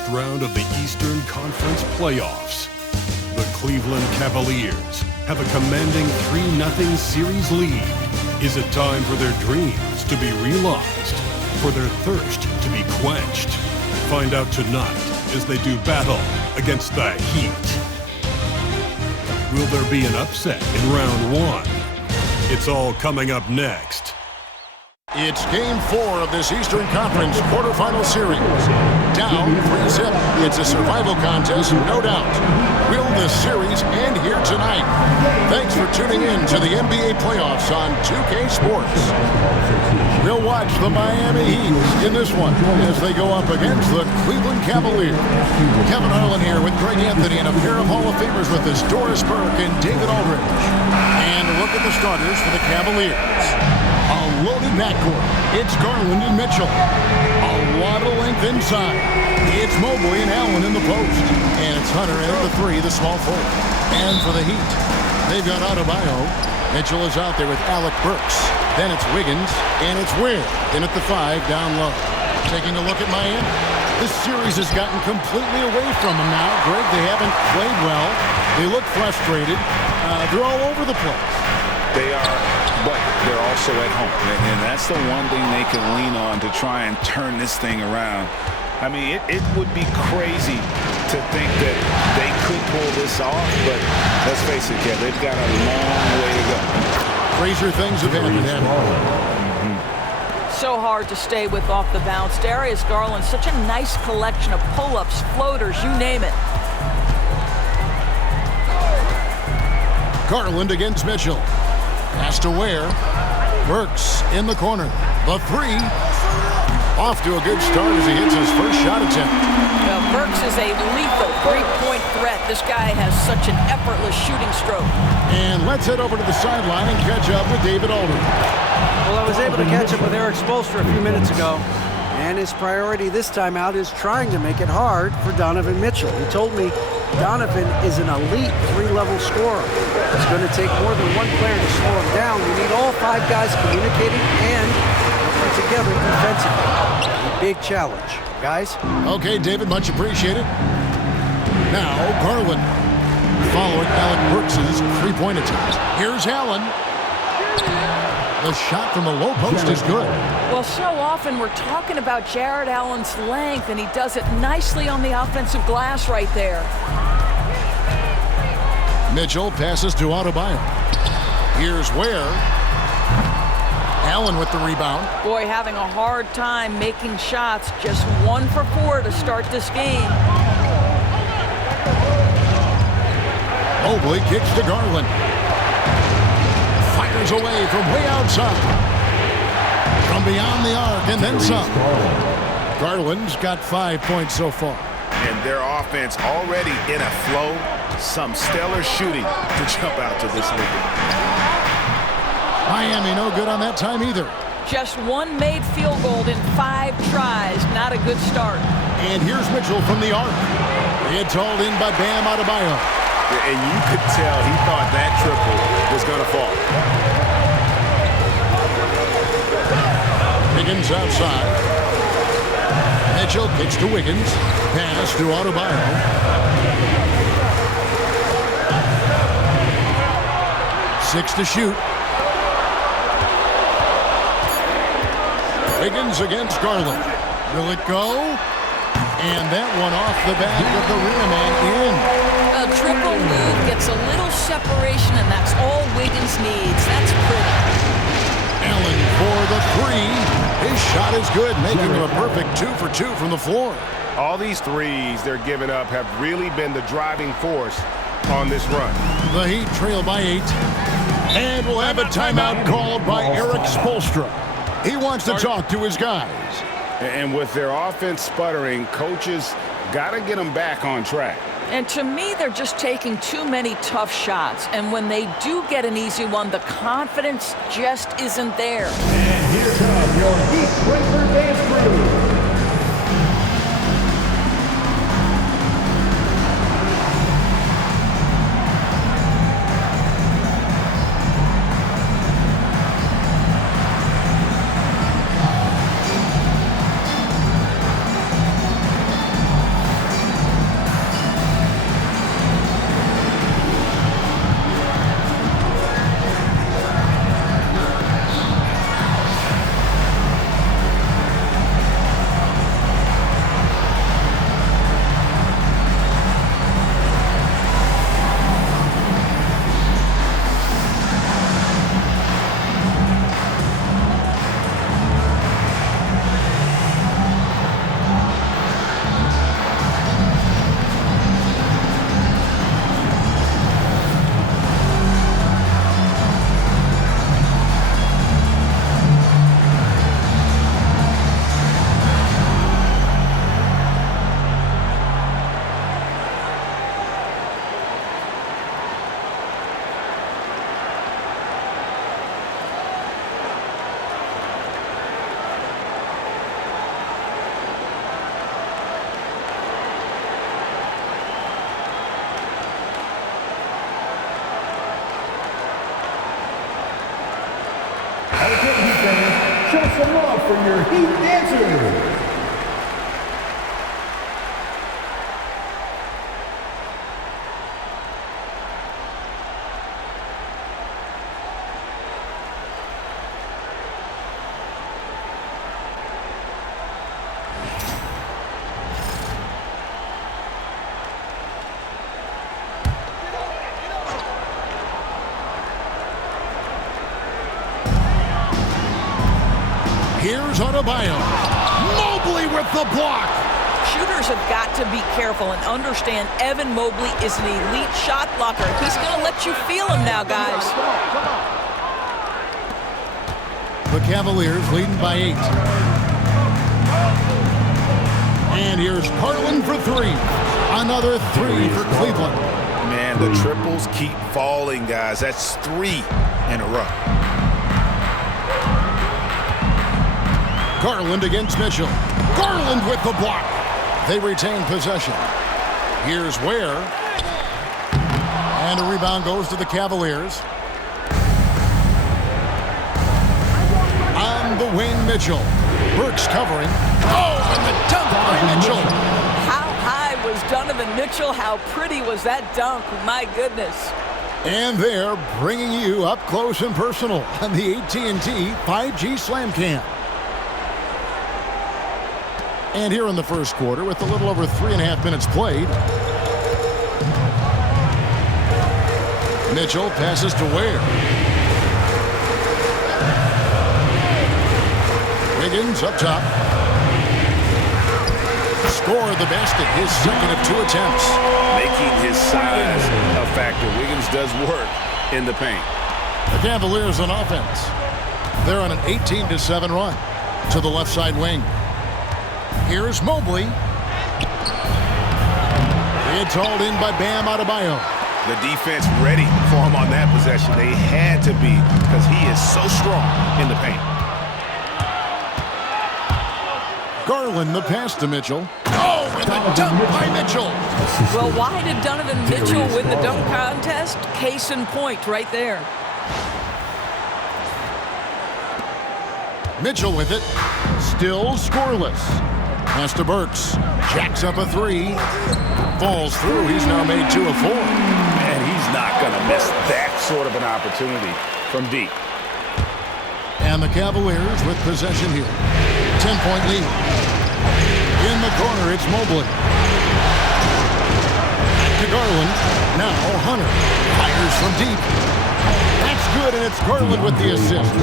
first round of the Eastern Conference Playoffs. The Cleveland Cavaliers have a commanding 3-0 series lead. Is it time for their dreams to be realized? For their thirst to be quenched? Find out tonight as they do battle against the Heat. Will there be an upset in round one? It's all coming up next. It's Game 4 of this Eastern Conference quarterfinal series. Down 3-0. It's a survival contest, no doubt. Will this series end here tonight? Thanks for tuning in to the NBA playoffs on 2K Sports. We'll watch the Miami Heat in this one as they go up against the Cleveland Cavaliers. Kevin Harlan here with Greg Anthony and a pair of Hall of Famers with us, Doris Burke and David Aldridge. And look at the starters for the Cavaliers. A loaded backcourt. It's Garland and Mitchell. A lot of length inside. It's Mobley and Allen in the post. And it's Hunter in at the 3, the small forward. And for the Heat, they've got Adebayo. Mitchell is out there with Alec Burks. Then it's Wiggins. And it's Ware in at the 5, down low. Taking a look at Miami. This series has gotten completely away from them now. Greg, they haven't played well. They look frustrated. They're all over the place. They are, but they're also at home. And that's the one thing they can lean on to try and turn this thing around. I mean, it would be crazy to think that they could pull this off, but let's face it, Kev, they've got a long way to go. Crazier things have happened. So hard to stay with off the bounce. Darius Garland, such a nice collection of pull-ups, floaters, you name it. Garland against Mitchell. Pass to Ware. Burks in the corner. The 3. Off to a good start as he hits his first shot attempt. Well, Burks is a lethal three-point threat. This guy has such an effortless shooting stroke. And let's head over to the sideline and catch up with David Aldridge. Well, I was able to catch up with Eric Spoelstra a few minutes ago. And his priority this time out is trying to make it hard for Donovan Mitchell. He told me Donovan is an elite 3-level scorer. It's going to take more than one player to slow him down. We need all 5 guys communicating and working together defensively. A big challenge. Guys? Okay, David, much appreciated. Now, Garland following Alec Burks' 3-point attempt. Here's Allen. The shot from the low post is good. Well, so often we're talking about Jared Allen's length, and he does it nicely on the offensive glass right there. Mitchell passes to Adebayo. Here's Ware. Allen with the rebound. Boy, having a hard time making shots. Just 1 for 4 to start this game. Mobley kicks to Garland. Fires away from way outside. From beyond the arc and then some. Garland's got 5 points so far. And their offense already in a flow. Some stellar shooting to jump out to this league. Miami no good on that time either. Just 1 made field goal in 5 tries. Not a good start. And here's Mitchell from the arc. It's hauled in by Bam Adebayo. And you could tell he thought that triple was going to fall. Wiggins outside. Mitchell kicks to Wiggins. Pass to Adebayo. Six to shoot. Wiggins against Garland. Will it go? And that one off the back of the rim and in. A triple move gets a little separation, and that's all Wiggins needs. That's pretty. Allen for the 3. His shot is good, making him a perfect 2 for 2 from the floor. All these threes they're giving up have really been the driving force on this run. The Heat trail by 8. And we'll have a timeout called by Eric Spoelstra. He wants to talk to his guys. And with their offense sputtering, coaches got to get them back on track. And to me, they're just taking too many tough shots. And when they do get an easy one, the confidence just isn't there. And here comes your Heat Sprinkler dance crew. Okay, Heat fans, show some love for your Heat dancers. Here's Adebayo. Mobley with the block. Shooters have got to be careful and understand Evan Mobley is an elite shot blocker. He's going to let you feel him now, guys. The Cavaliers leading by 8. And here's Garland for 3. Another 3 for Cleveland. Man, the triples keep falling, guys. That's 3 in a row. Garland against Mitchell. Garland with the block. They retain possession. Here's Ware. And a rebound goes to the Cavaliers. On the wing, Mitchell. Burks covering. Oh, and the dunk by Mitchell. How high was Donovan Mitchell? How pretty was that dunk? My goodness. And they're bringing you up close and personal on the AT&T 5G Slam Cam. And here in the first quarter, with a little over 3.5 minutes played, Mitchell passes to Ware. Wiggins up top. Score the basket, his second of 2 attempts. Making his size a factor. Wiggins does work in the paint. The Cavaliers on offense. They're on an 18-7 run to the left side wing. Here's Mobley. It's hauled in by Bam Adebayo. The defense ready for him on that possession. They had to be because he is so strong in the paint. Garland the pass to Mitchell. Oh, and the dunk by Mitchell. Well, why did Donovan Mitchell win the dunk contest? Case in point right there. Mitchell with it. Still scoreless. Pass to Burks. Jacks up a 3. Falls through. He's now made 2 of 4. Man, he's not going to miss that sort of an opportunity from deep. And the Cavaliers with possession here. 10-point lead. In the corner, it's Mobley. Back to Garland. Now Hunter. Fires from deep. That's good, and it's Garland with the assist.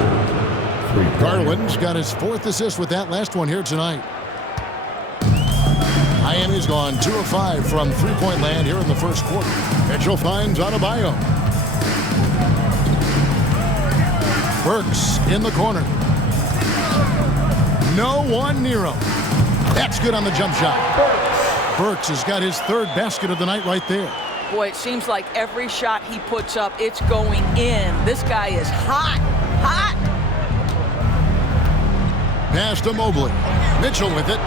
Garland's got his 4th assist with that last one here tonight. Miami's gone 2 of 5 from three-point land here in the first quarter. Mitchell finds Adebayo. Burks in the corner. No one near him. That's good on the jump shot. Burks has got his 3rd basket of the night right there. Boy, it seems like every shot he puts up, it's going in. This guy is hot, hot. Pass to Mobley. Mitchell with it.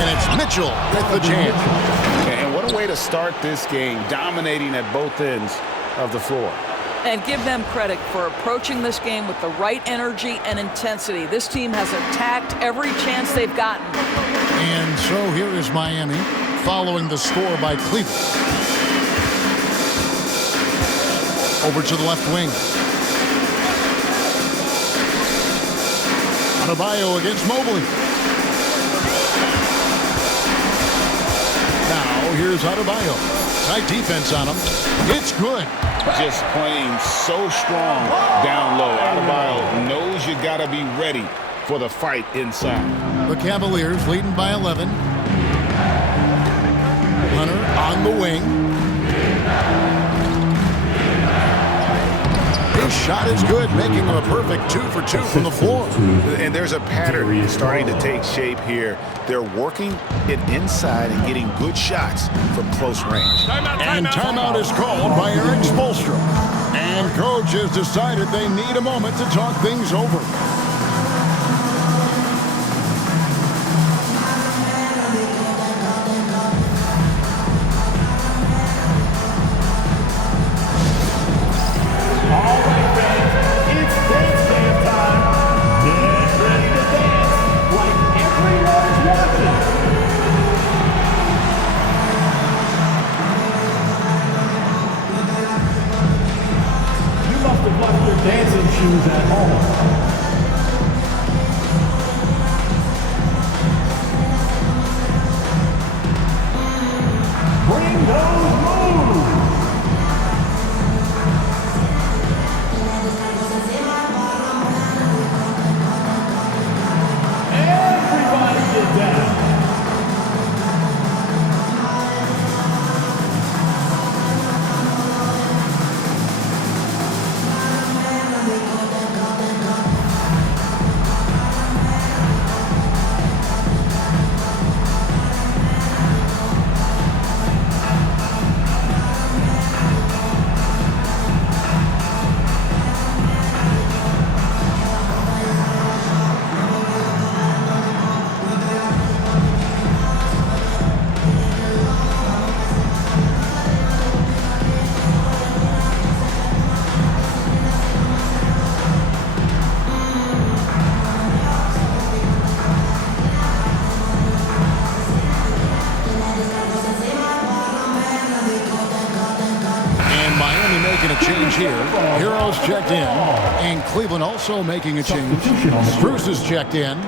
And it's Mitchell with the jam. And what a way to start this game, dominating at both ends of the floor. And give them credit for approaching this game with the right energy and intensity. This team has attacked every chance they've gotten. And so here is Miami following the score by Cleveland. Over to the left wing. Adebayo against Mobley. Now here's Adebayo. Tight defense on him. It's good. Just playing so strong down low. Adebayo knows you got to be ready for the fight inside. The Cavaliers leading by 11. Hunter on the wing. His shot is good, making him a perfect 2 for 2 from the floor. And there's a pattern starting to take shape here. They're working it inside and getting good shots from close range. And timeout is called by Eric Spoelstra. And coach has decided they need a moment to talk things over. substitutions at home. Bring those moves. Everybody get down. Making a change here. Heroes checked in. And Cleveland also making a change. Bruce is checked in.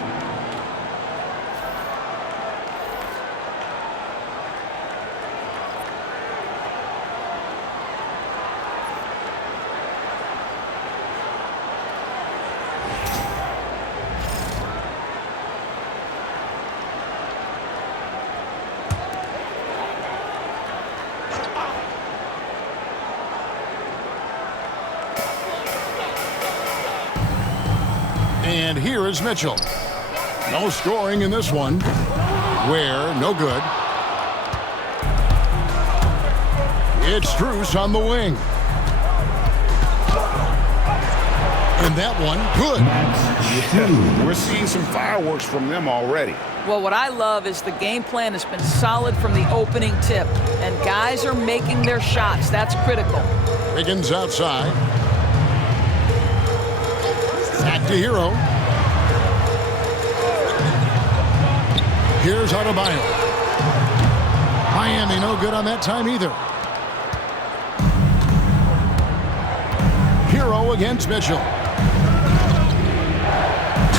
And here is Mitchell. No scoring in this one. Ware, no good. It's Bruce on the wing. And that one, good. Yeah, we're seeing some fireworks from them already. Well, what I love is the game plan has been solid from the opening tip. And guys are making their shots. That's critical. Wiggins outside. Back to Hero. Here's Adebayo. Miami no good on that time either. Hero against Mitchell.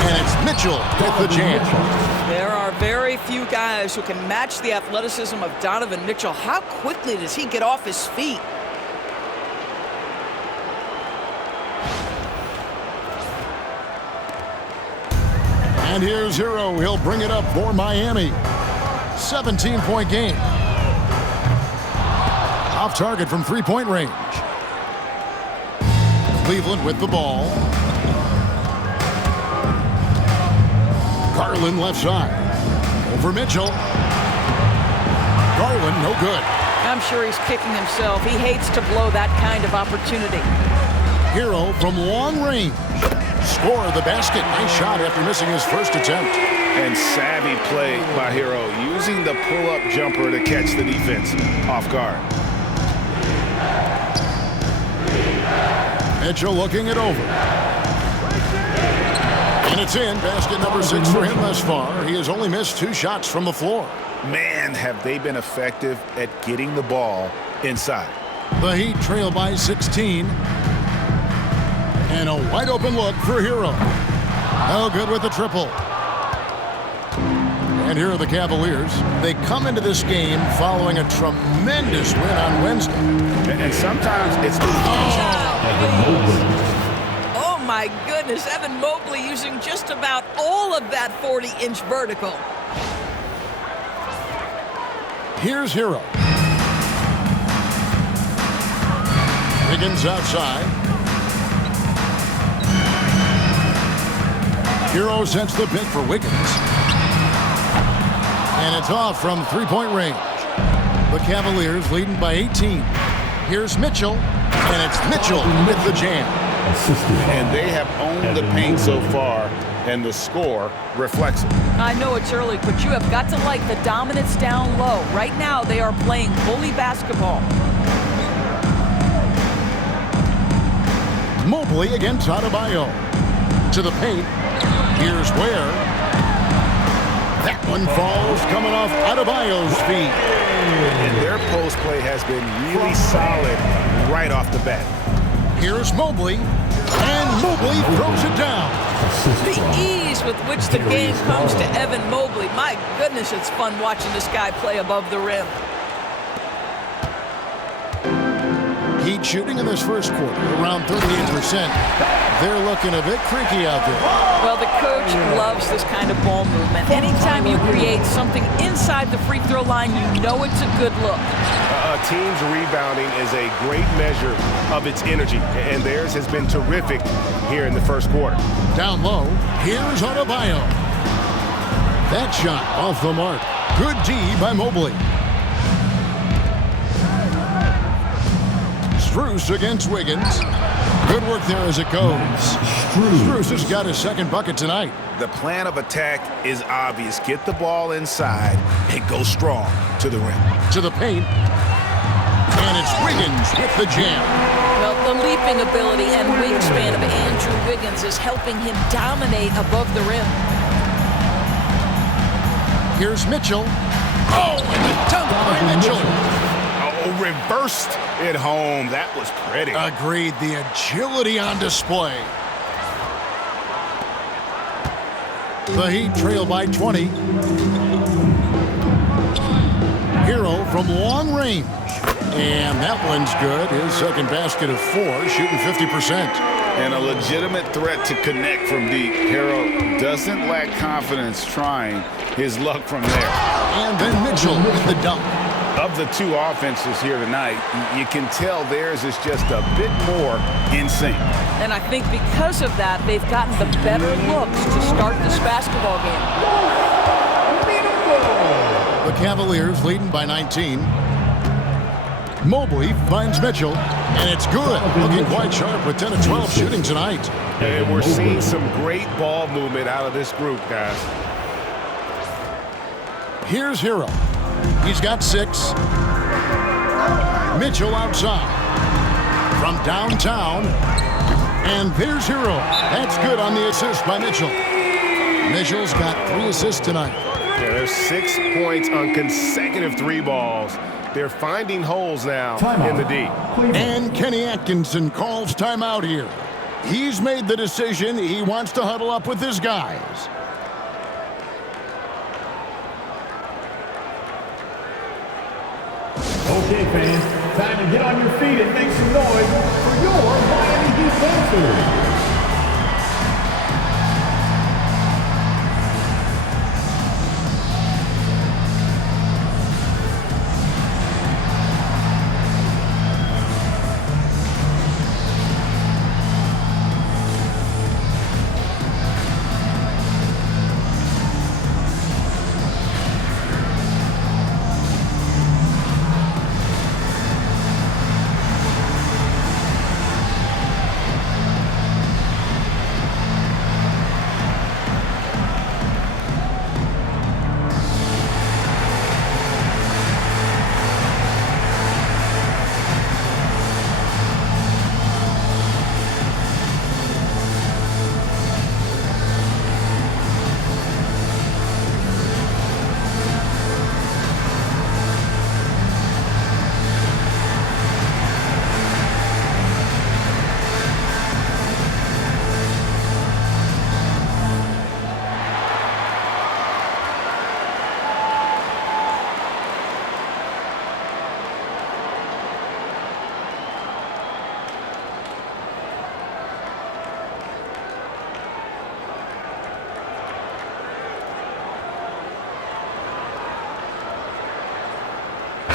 And it's Mitchell with the jam. There are very few guys who can match the athleticism of Davion Mitchell. How quickly does he get off his feet? And here's Hero. He'll bring it up for Miami. 17-point game. Off target from three-point range. Cleveland with the ball. Garland left side. Over Mitchell. Garland no good. I'm sure he's kicking himself. He hates to blow that kind of opportunity. Hero from long range. Score the basket. Nice shot after missing his first attempt. And savvy play by Hero, using the pull-up jumper to catch the defense off guard. Mitchell looking it over. And it's in. Basket number 6 for him thus far. He has only missed 2 shots from the floor. Man, have they been effective at getting the ball inside. The Heat trail by 16. And a wide open look for Hero. No good with the triple. And here are the Cavaliers. They come into this game following a tremendous win on Wednesday. And sometimes it's... Oh my goodness, Evan Mobley using just about all of that 40-inch vertical. Here's Hero. Wiggins outside. Hero sets the pick for Wiggins. And it's off from three-point range. The Cavaliers leading by 18. Here's Mitchell. And it's Mitchell with the jam. And they have owned the paint so far, and the score reflects it. I know it's early, but you have got to like the dominance down low. Right now, they are playing bully basketball. Mobley against Adebayo. To the paint. Here's Ware. That one falls coming off Adebayo's feet. And their post play has been really solid right off the bat. Here's Mobley. And Mobley throws it down. The ease with which the game comes to Evan Mobley. My goodness, it's fun watching this guy play above the rim. Heat shooting in this first quarter, around 38%. They're looking a bit creaky out there. Well, the coach loves this kind of ball movement. Anytime you create something inside the free throw line, you know it's a good look. A team's rebounding is a great measure of its energy, and theirs has been terrific here in the first quarter. Down low, here's Adebayo. That shot off the mark. Good D by Mobley. Strus against Wiggins. Good work there as it goes. Strus has got his second bucket tonight. The plan of attack is obvious. Get the ball inside and go strong to the rim. To the paint. And it's Wiggins with the jam. Well, the leaping ability and wingspan of Andrew Wiggins is helping him dominate above the rim. Here's Mitchell. Oh, and the dunk by Mitchell. Oh, reversed it home. That was pretty. Agreed. The agility on display. The Heat trail by 20. Hero from long range. And that one's good. His second basket of 4, shooting 50%. And a legitimate threat to connect from deep. Hero doesn't lack confidence trying his luck from there. And then Mitchell with the dunk. Of the two offenses here tonight, you can tell theirs is just a bit more in sync. And I think because of that, they've gotten the better looks to start this basketball game. The Cavaliers leading by 19. Mobley finds Mitchell, and it's good. Looking quite sharp with 10 of 12 shooting tonight. And we're seeing some great ball movement out of this group, guys. Here's Hero. He's got 6. Mitchell outside. From downtown. And there's Hero. That's good on the assist by Mitchell. Mitchell's got 3 assists tonight. Yeah, there's 6 points on consecutive 3 balls. They're finding holes now in the D. And Kenny Atkinson calls timeout here. He's made the decision. He wants to huddle up with his guys. Okay, fans, time to get on your feet and make some noise for your Miami Heat dancers.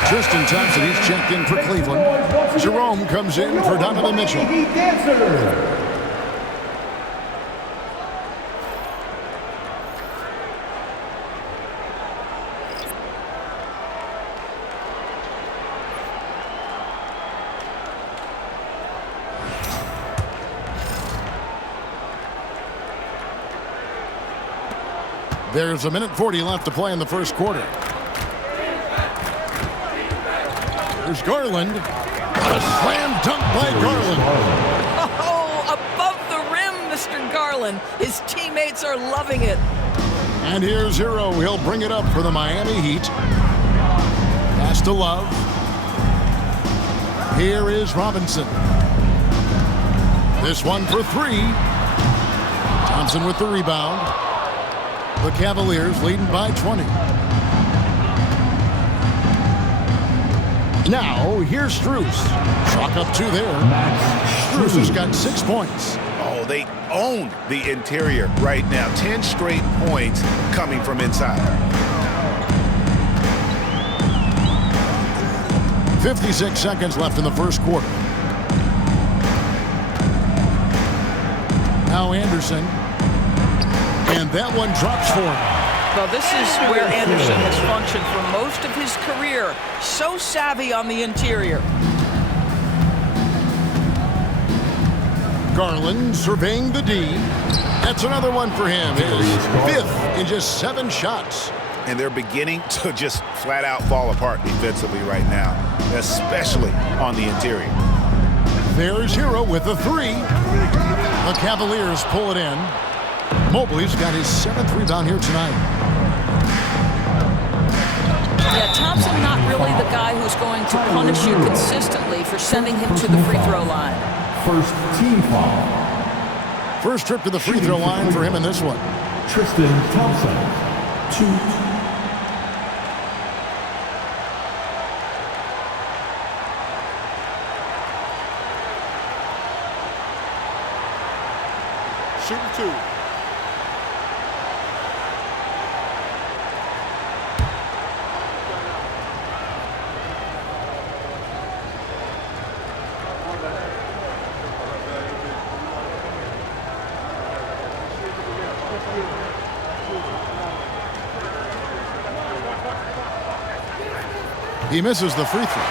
Tristan Thompson, he's checked in for Cleveland. Jerome comes in for Davion Mitchell. There's a minute 40 left to play in the first quarter. There's Garland. A slam dunk by Garland. Oh, above the rim, Mr. Garland. His teammates are loving it. And here's Hero. He'll bring it up for the Miami Heat. Pass to Love. Here is Robinson. This one for three. Thompson with the rebound. The Cavaliers leading by 20. Now, here's Strus. Chalk up two there. Strus has got 6 points. Oh, they own the interior right now. 10 straight points coming from inside. 56 seconds left in the first quarter. Now Anderson. And that one drops for him. Well, this is where Anderson has functioned for most of his career. So savvy on the interior. Garland surveying the D. That's another one for him. His 5th in just 7 shots. And they're beginning to just flat out fall apart defensively right now, especially on the interior. There's Hero with the 3. The Cavaliers pull it in. Mobley's got his 7th rebound here tonight. Yeah, Thompson not really the guy who's going to punish you consistently for sending him to the free throw line. First team foul. First trip to the free throw line for him in this one. Tristan Thompson. 2. Shooting 2. He misses the free throw.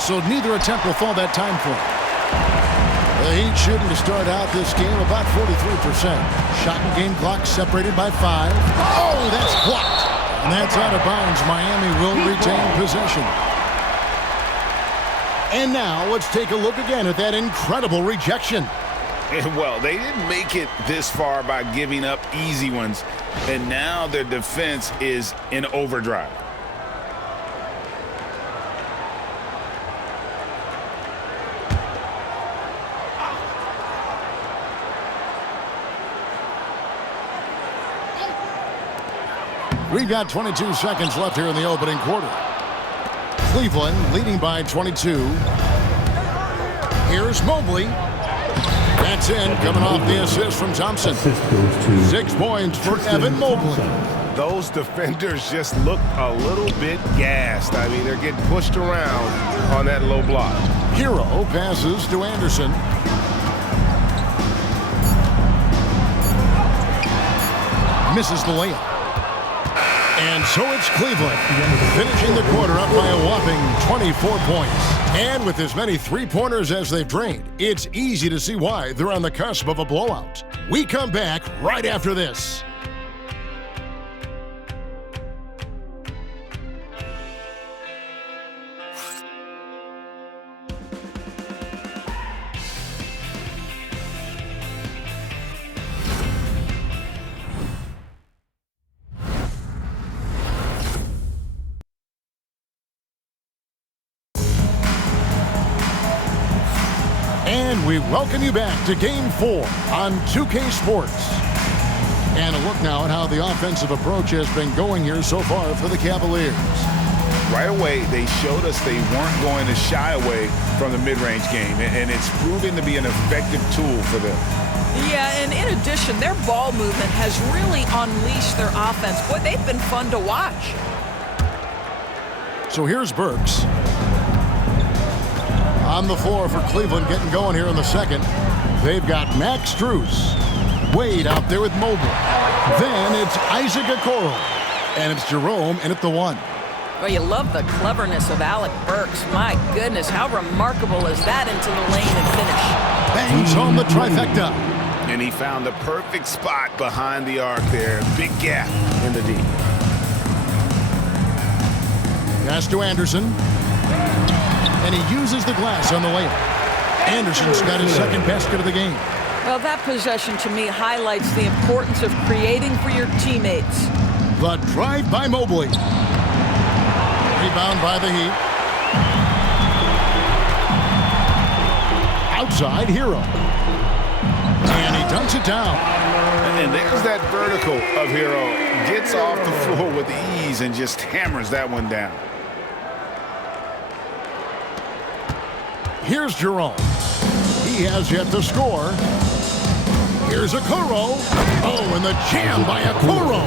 So neither attempt will fall that time for him. The Heat shooting to start out this game about 43%. Shot and game clock separated by 5. Oh, that's blocked. And that's out of bounds. Miami will retain possession. And now let's take a look again at that incredible rejection. Well, they didn't make it this far by giving up easy ones. And now their defense is in overdrive. We've got 22 seconds left here in the opening quarter. Cleveland leading by 22. Here's Mobley. That's in, coming off the assist from Thompson. 6 points for Evan Mobley. Those defenders just look a little bit gassed. I mean, they're getting pushed around on that low block. Hero passes to Anderson. Misses the layup. And so it's Cleveland, finishing the quarter up by a whopping 24 points. And with as many three-pointers as they've drained, it's easy to see why they're on the cusp of a blowout. We come back right after this. And we welcome you back to Game 4 on 2K Sports. And a look now at how the offensive approach has been going here so far for the Cavaliers. Right away, they showed us they weren't going to shy away from the mid-range game, and it's proving to be an effective tool for them. Yeah, and in addition, their ball movement has really unleashed their offense. Boy, they've been fun to watch. So here's Burks. On the floor for Cleveland, getting going here in the second. They've got Max Strus. Wade out there with Mobley. Then it's Isaac Okoro. And it's Jerome in at the 1. Well, you love the cleverness of Alec Burks. My goodness, how remarkable is that into the lane and finish. Bangs home the trifecta. And he found the perfect spot behind the arc there. Big gap in the D. Pass to Anderson. And he uses the glass on the layup. Anderson's got his second basket of the game. Well, that possession to me highlights the importance of creating for your teammates. The drive by Mobley. Rebound by the Heat. Outside, Hero. And he dunks it down. And there's that vertical of Hero. Gets off the floor with ease and just hammers that one down. Here's Jerome. He has yet to score. Here's Okoro. Oh, and the jam by Okoro.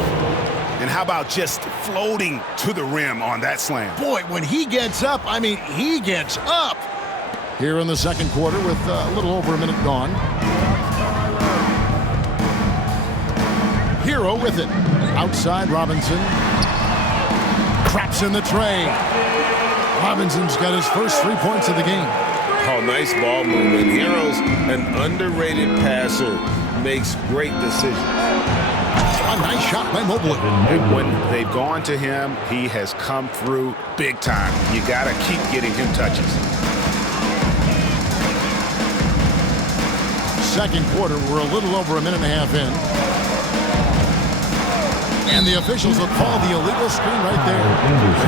And how about just floating to the rim on that slam? Boy, when he gets up, I mean, he gets up. Here in the second quarter with a little over a minute gone. Hero with it. Outside, Robinson. Traps in the tray. Robinson's got his first 3 points of the game. Oh, nice ball movement. Hero's an underrated passer. Makes great decisions. A nice shot by Mobley. And when they've gone to him, he has come through big time. You got to keep getting him touches. Second quarter, we're a little over a minute and a half in. And the officials will call the illegal screen right there.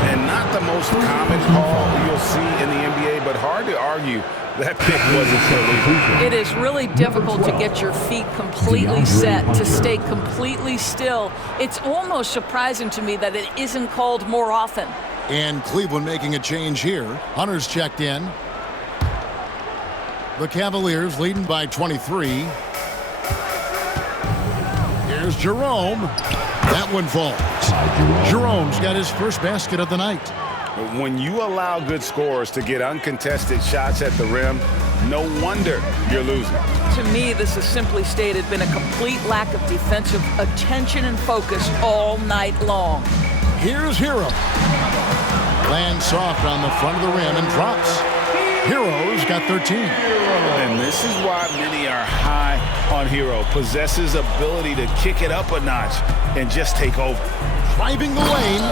And not the most common call you'll see in the NBA, but hard to argue that pick wasn't illegal. It is really difficult to get your feet completely set, to stay completely still. It's almost surprising to me that it isn't called more often. And Cleveland making a change here. Hunter's checked in. The Cavaliers leading by 23. Here's Jerome. That one falls. Jerome's got his first basket of the night. When you allow good scorers to get uncontested shots at the rim, no wonder you're losing. To me, this has simply stated been a complete lack of defensive attention and focus all night long. Here's Hero. Lands soft on the front of the rim and drops. Hero's got 13. And this is why many are high on Hero. Possesses ability to kick it up a notch and just take over. Driving the lane.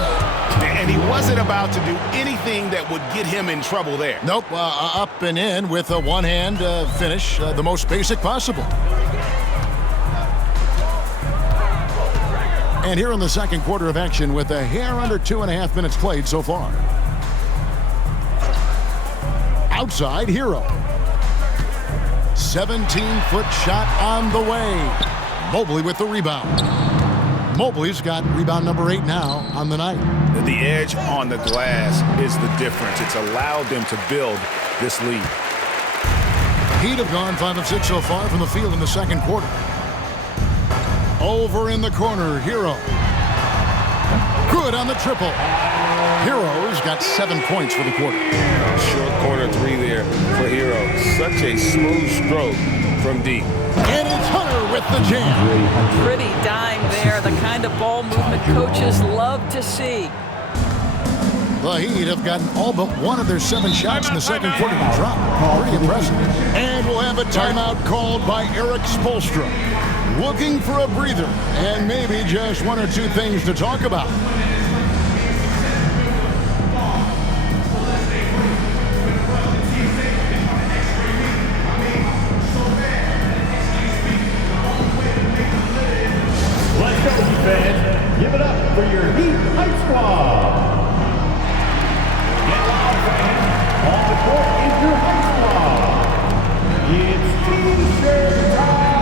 And he wasn't about to do anything that would get him in trouble there. Nope, up and in with a one-hand finish, the most basic possible. And here in the second quarter of action with a hair under 2.5 minutes played so far. Outside, Hero. 17-foot shot on the way. Mobley with the rebound. Mobley's got rebound number 8 now on the night. The edge on the glass is the difference. It's allowed them to build this lead. Heat have gone 5 of 6 so far from the field in the second quarter. Over in the corner, Hero. Good on the triple. Hero's got 7 points for the quarter. Short corner three there for Hero. Such a smooth stroke from deep. And it's Hunter with the jam. Pretty dime there, the kind of ball movement coaches love to see. The Heat have gotten all but one of their 7 shots in the second quarter to drop. Pretty impressive. And we'll have a timeout called by Eric Spoelstra. Looking for a breather and maybe just 1 or 2 things to talk about. Let's go, fans. Give it up for your Heat Hype Squad. Get loud, fans. On the court is your Hype Squad. It's T-shirt time.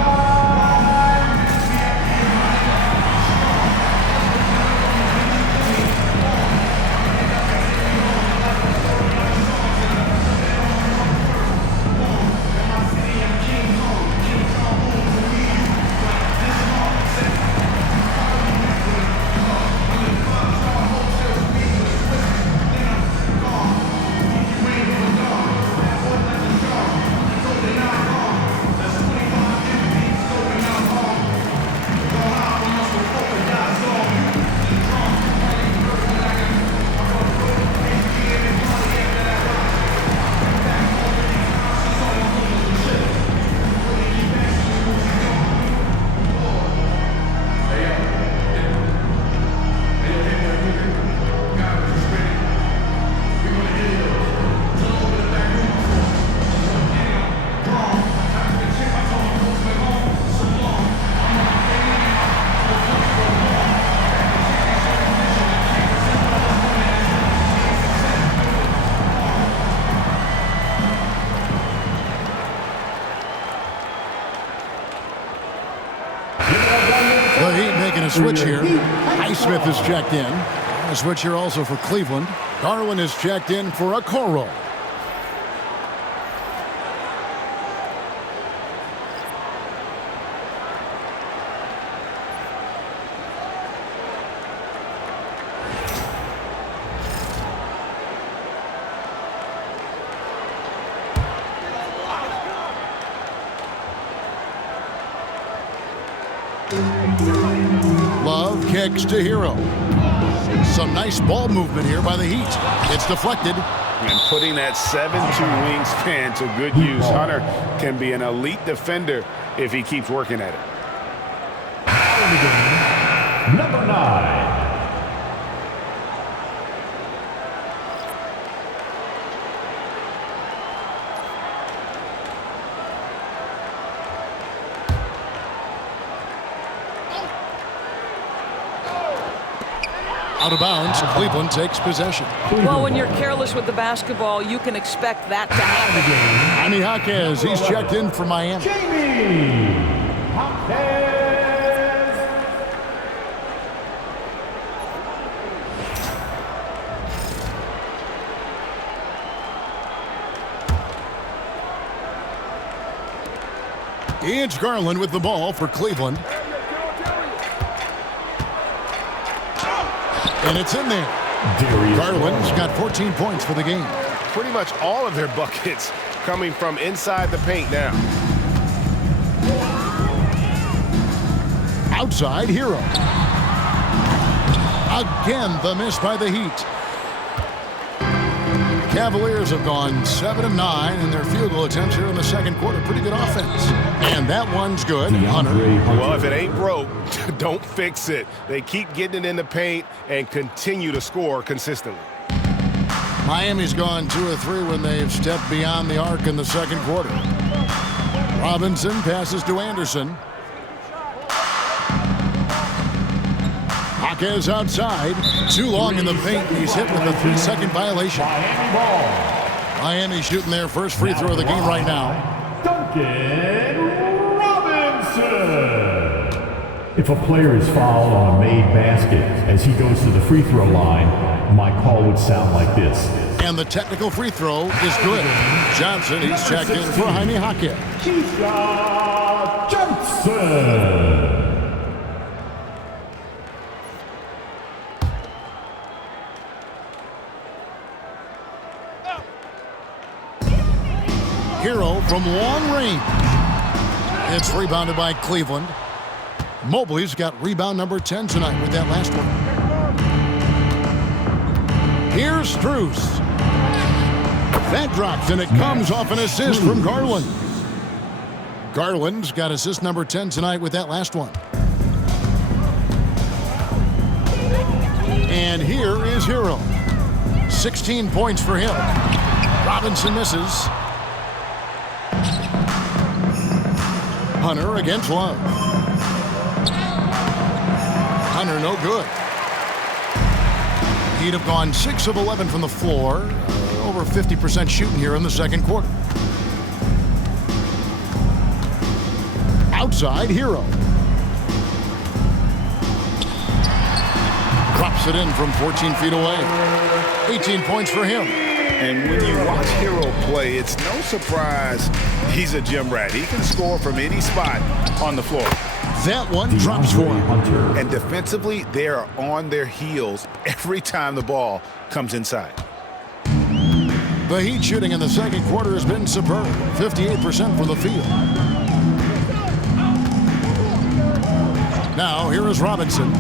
The Heat making a switch here. Highsmith is checked in. A switch here also for Cleveland. Garland is checked in for Okoro. Love kicks to Hero. Some nice ball movement here by the Heat. It's deflected. And putting that 7'2" wingspan to good use. Hunter can be an elite defender if he keeps working at it. Number 9. Out of bounds, Cleveland takes possession. Well, when you're careless with the basketball, you can expect that to happen. Jaime Jaquez, he's checked in for Miami. Jaime Jaquez. Darius Garland with the ball for Cleveland. And it's in there. Garland's got 14 points for the game. Pretty much all of their buckets coming from inside the paint now. Outside, Hero. Again, the miss by the Heat. Cavaliers have gone 7-9 in their field goal attempts here in the second quarter. Pretty good offense. And that one's good. Hunter. Well, if it ain't broke, don't fix it. They keep getting it in the paint and continue to score consistently. Miami's gone 2 of 3 when they've stepped beyond the arc in the second quarter. Robinson passes to Anderson. Jaquez outside. Too long in the paint. He's hit with a 3-second violation. Miami shooting their first free throw of the game right now. Duncan Robinson. If a player is fouled on a made basket as he goes to the free throw line, my call would sound like this. And the technical free throw is good. Johnson, he's checked in for Jaime Jaquez. Kaseya Johnson. Hero from long range. It's rebounded by Cleveland. Mobley's got rebound number 10 tonight with that last one. Here's Strus. That drops, and it comes off an assist from Garland. Garland's got assist number 10 tonight with that last one. And here is Hero. 16 points for him. Robinson misses. Hunter against Love. Hunter no good. He'd have gone 6 of 11 from the floor. Over 50% shooting here in the second quarter. Outside, Hero. Drops it in from 14 feet away. 18 points for him. And when you watch Hero play, it's no surprise he's a gym rat. He can score from any spot on the floor. That one drops for him. And defensively, they are on their heels every time the ball comes inside. The Heat shooting in the second quarter has been superb. 58% from the field. Now, here is Robinson.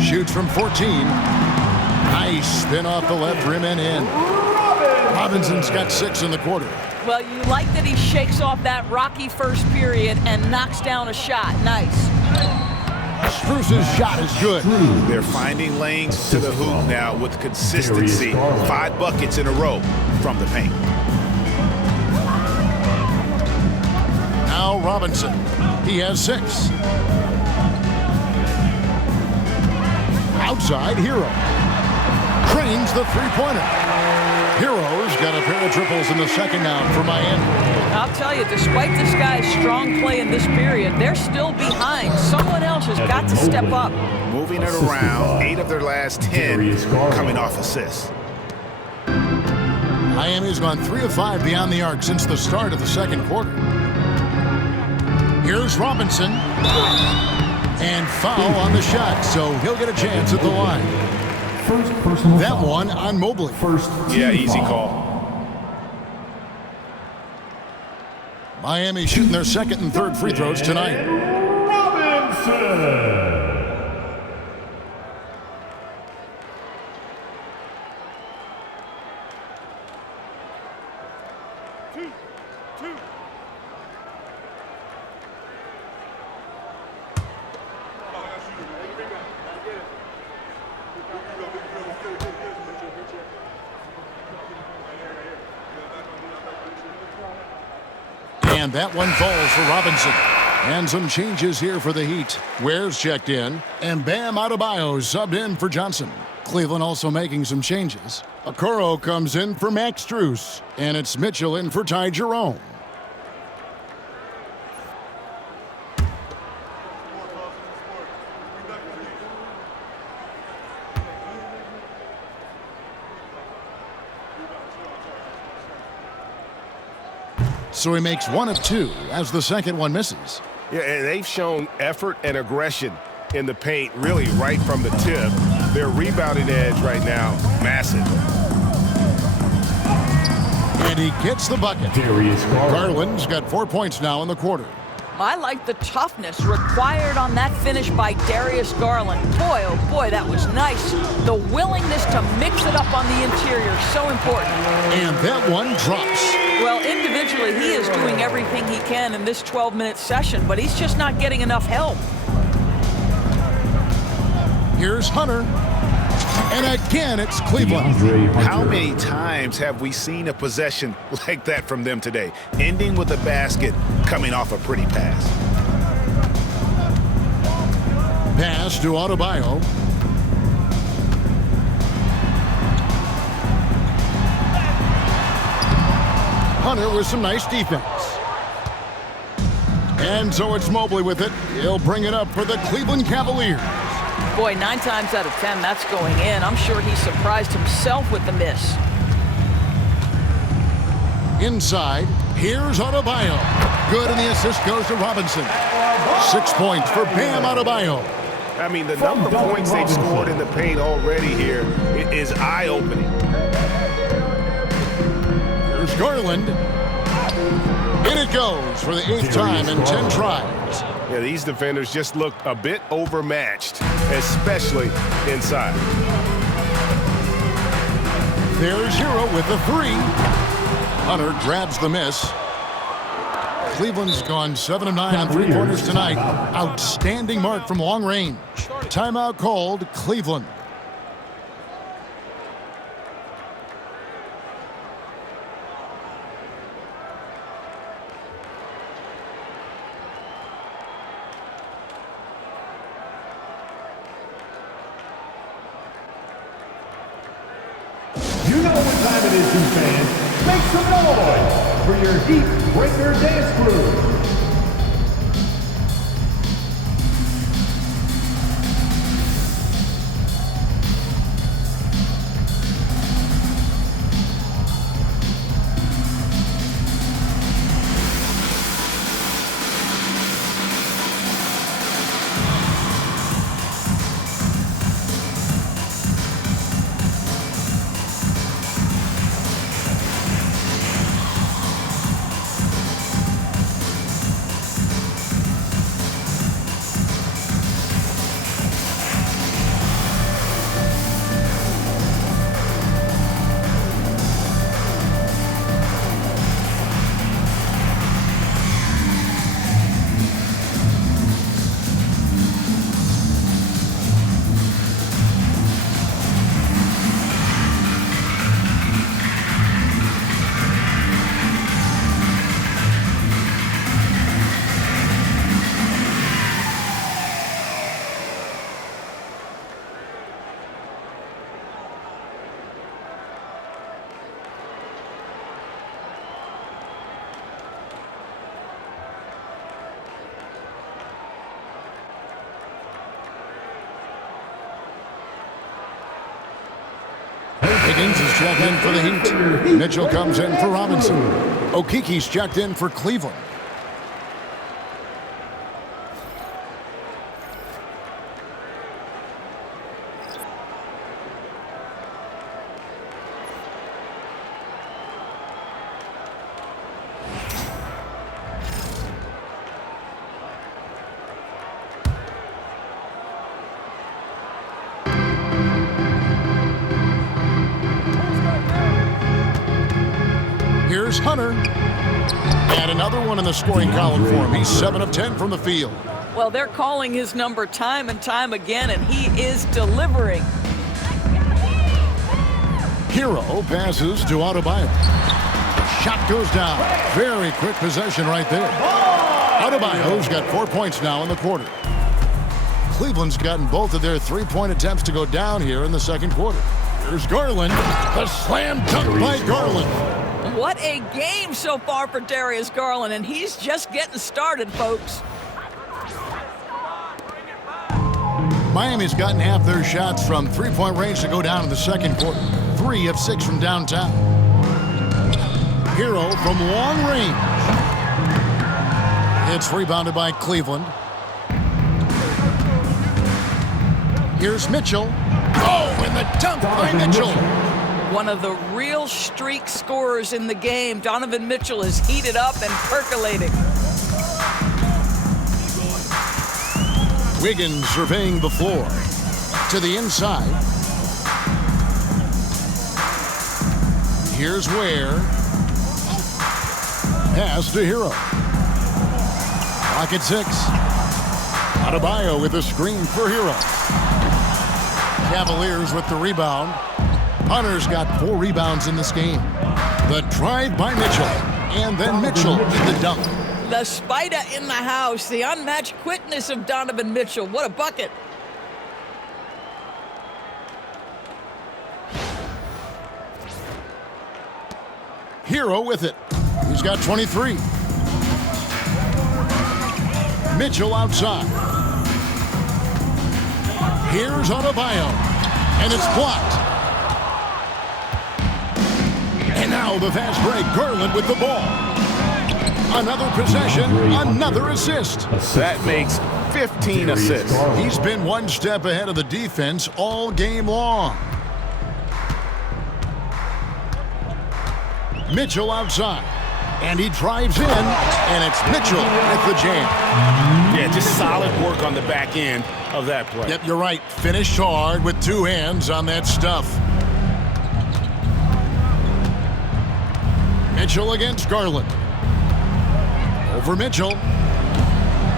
Shoots from 14. Nice spin off the left rim and in. Robinson's got 6 in the quarter. Well, you like that he shakes off that rocky first period and knocks down a shot. Nice. Strus's shot is good. They're finding lanes to the hoop now with consistency. 5 buckets in a row from the paint. Now Robinson. He has 6. Outside, Hero. Trains the three-pointer. Heroes got a pair of triples in the second out for Miami. I'll tell you, despite this guy's strong play in this period, they're still behind. Someone else has got to step up. Moving it around, 8 of their last 10 coming off assists. Miami's gone 3 of 5 beyond the arc since the start of the second quarter. Here's Robinson. And foul on the shot, so he'll get a chance at the line. That one on Mobley. Yeah, easy call. Miami shooting their second and third free throws tonight. Robinson. And that one falls for Robinson. And some changes here for the Heat. Ware's checked in, and Bam Adebayo subbed in for Johnson. Cleveland also making some changes. Okoro comes in for Max Strus, and it's Mitchell in for Ty Jerome. So he makes 1 of 2 as the second one misses. Yeah, and they've shown effort and aggression in the paint really right from the tip. Their rebounding edge right now, massive. And he gets the bucket. Darius Garland's got 4 points now in the quarter. I like the toughness required on that finish by Darius Garland. Boy, oh boy, that was nice. The willingness to mix it up on the interior, so important. And that one drops. Well, individually, he is doing everything he can in this 12-minute session, but he's just not getting enough help. Here's Hunter. And again, it's Cleveland. How many times have we seen a possession like that from them today? Ending with a basket, coming off a pretty pass. Pass to Adebayo. Hunter with some nice defense. And so it's Mobley with it. He'll bring it up for the Cleveland Cavaliers. Boy, 9 times out of 10, that's going in. I'm sure he surprised himself with the miss. Inside, here's Adebayo. Good, and the assist goes to Robinson. 6 points for Bam Adebayo. I mean, the number of points they've scored in the paint already here is eye-opening. Here's Garland. In it goes for the 8th time in 10 tries. Yeah, these defenders just look a bit overmatched, especially inside. There's Hero with the 3. Hunter grabs the miss. Cleveland's gone 7 of 9 on 3 pointers tonight. Outstanding mark from long range. Timeout called, Cleveland. You know what time it is, Heat fans. Make some noise for your Heat Breaker Dance Crew. Wiggins is checked in for the Heat. Mitchell comes in for Robinson. Okeke's checked in for Cleveland. Here's Hunter. And another one in the scoring column for him. He's 7 of 10 from the field. Well, they're calling his number time and time again, and he is delivering. Hero passes to Adebayo. Shot goes down. Very quick possession right there. Adebayo's got 4 points now in the quarter. Cleveland's gotten both of their three-point attempts to go down here in the second quarter. Here's Garland. A slam dunk by Garland. What a game so far for Darius Garland, and he's just getting started, folks. Miami's gotten half their shots from three-point range to go down in the second quarter. 3 of 6 from downtown. Hero from long range. It's rebounded by Cleveland. Here's Mitchell. Oh, and the dunk by Mitchell. One of the real streak scorers in the game. Davion Mitchell is heated up and percolating. Wiggins surveying the floor. To the inside. Here's Ware. Pass to Hero. Pocket 6. Adebayo with a screen for Hero. Cavaliers with the rebound. Hunter's got 4 rebounds in this game. The drive by Mitchell. And then Mitchell in the dunk. The spider in the house. The unmatched quickness of Davion Mitchell. What a bucket. Hero with it. He's got 23. Mitchell outside. Here's Adebayo. And it's blocked. And now the fast break. Garland with the ball. Another possession, another assist. That makes 15 assists. He's been one step ahead of the defense all game long. Mitchell outside. And he drives in, and it's Mitchell with the jam. Yeah, just solid work on the back end of that play. Yep, you're right. Finished hard with 2 hands on that stuff. Mitchell against Garland. Over Mitchell.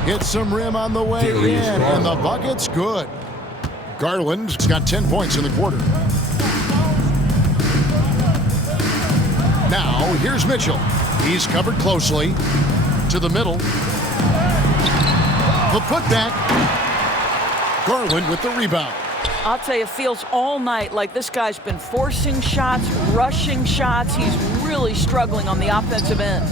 Hits some rim on the way in, and the bucket's good. Garland's got 10 points in the quarter. Now, here's Mitchell. He's covered closely. To the middle. The putback. Garland with the rebound. I'll tell you, it feels all night like this guy's been forcing shots, rushing shots. He's really struggling on the offensive end.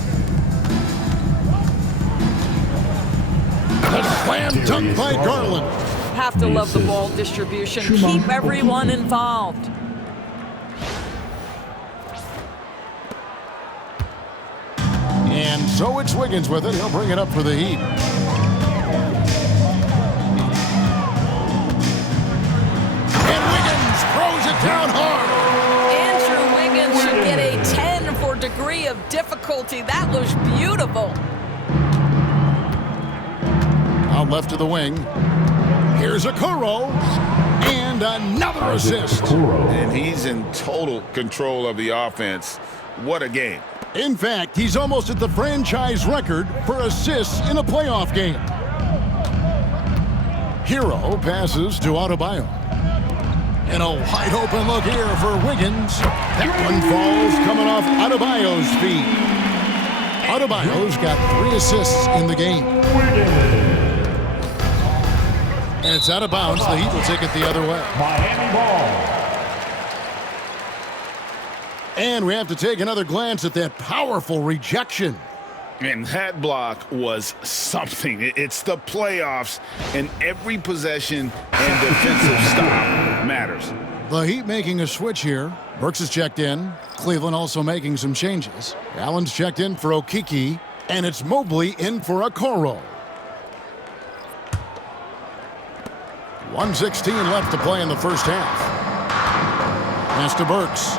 A slam dunk by Garland. Have to love the ball distribution. Keep everyone involved. And so it's Wiggins with it. He'll bring it up for the Heat. And Wiggins throws it down hard. Andrew Wiggins should get a 10 for degree of difficulty. That was beautiful. Out left to the wing. Here's Okoro. And another assist. And he's in total control of the offense. What a game. In fact, he's almost at the franchise record for assists in a playoff game. Hero passes to Adebayo. And a wide open look here for Wiggins. That one falls coming off Adebayo's feet. Adebayo's got 3 assists in the game. And it's out of bounds. The Heat will take it the other way. Miami ball. And we have to take another glance at that powerful rejection. And that block was something. It's the playoffs, and every possession and defensive stop matters. The Heat making a switch here. Burks is checked in. Cleveland also making some changes. Allen's checked in for Okiki, and it's Mobley in for Okoro. 1:16 left to play in the first half. Pass to Burks.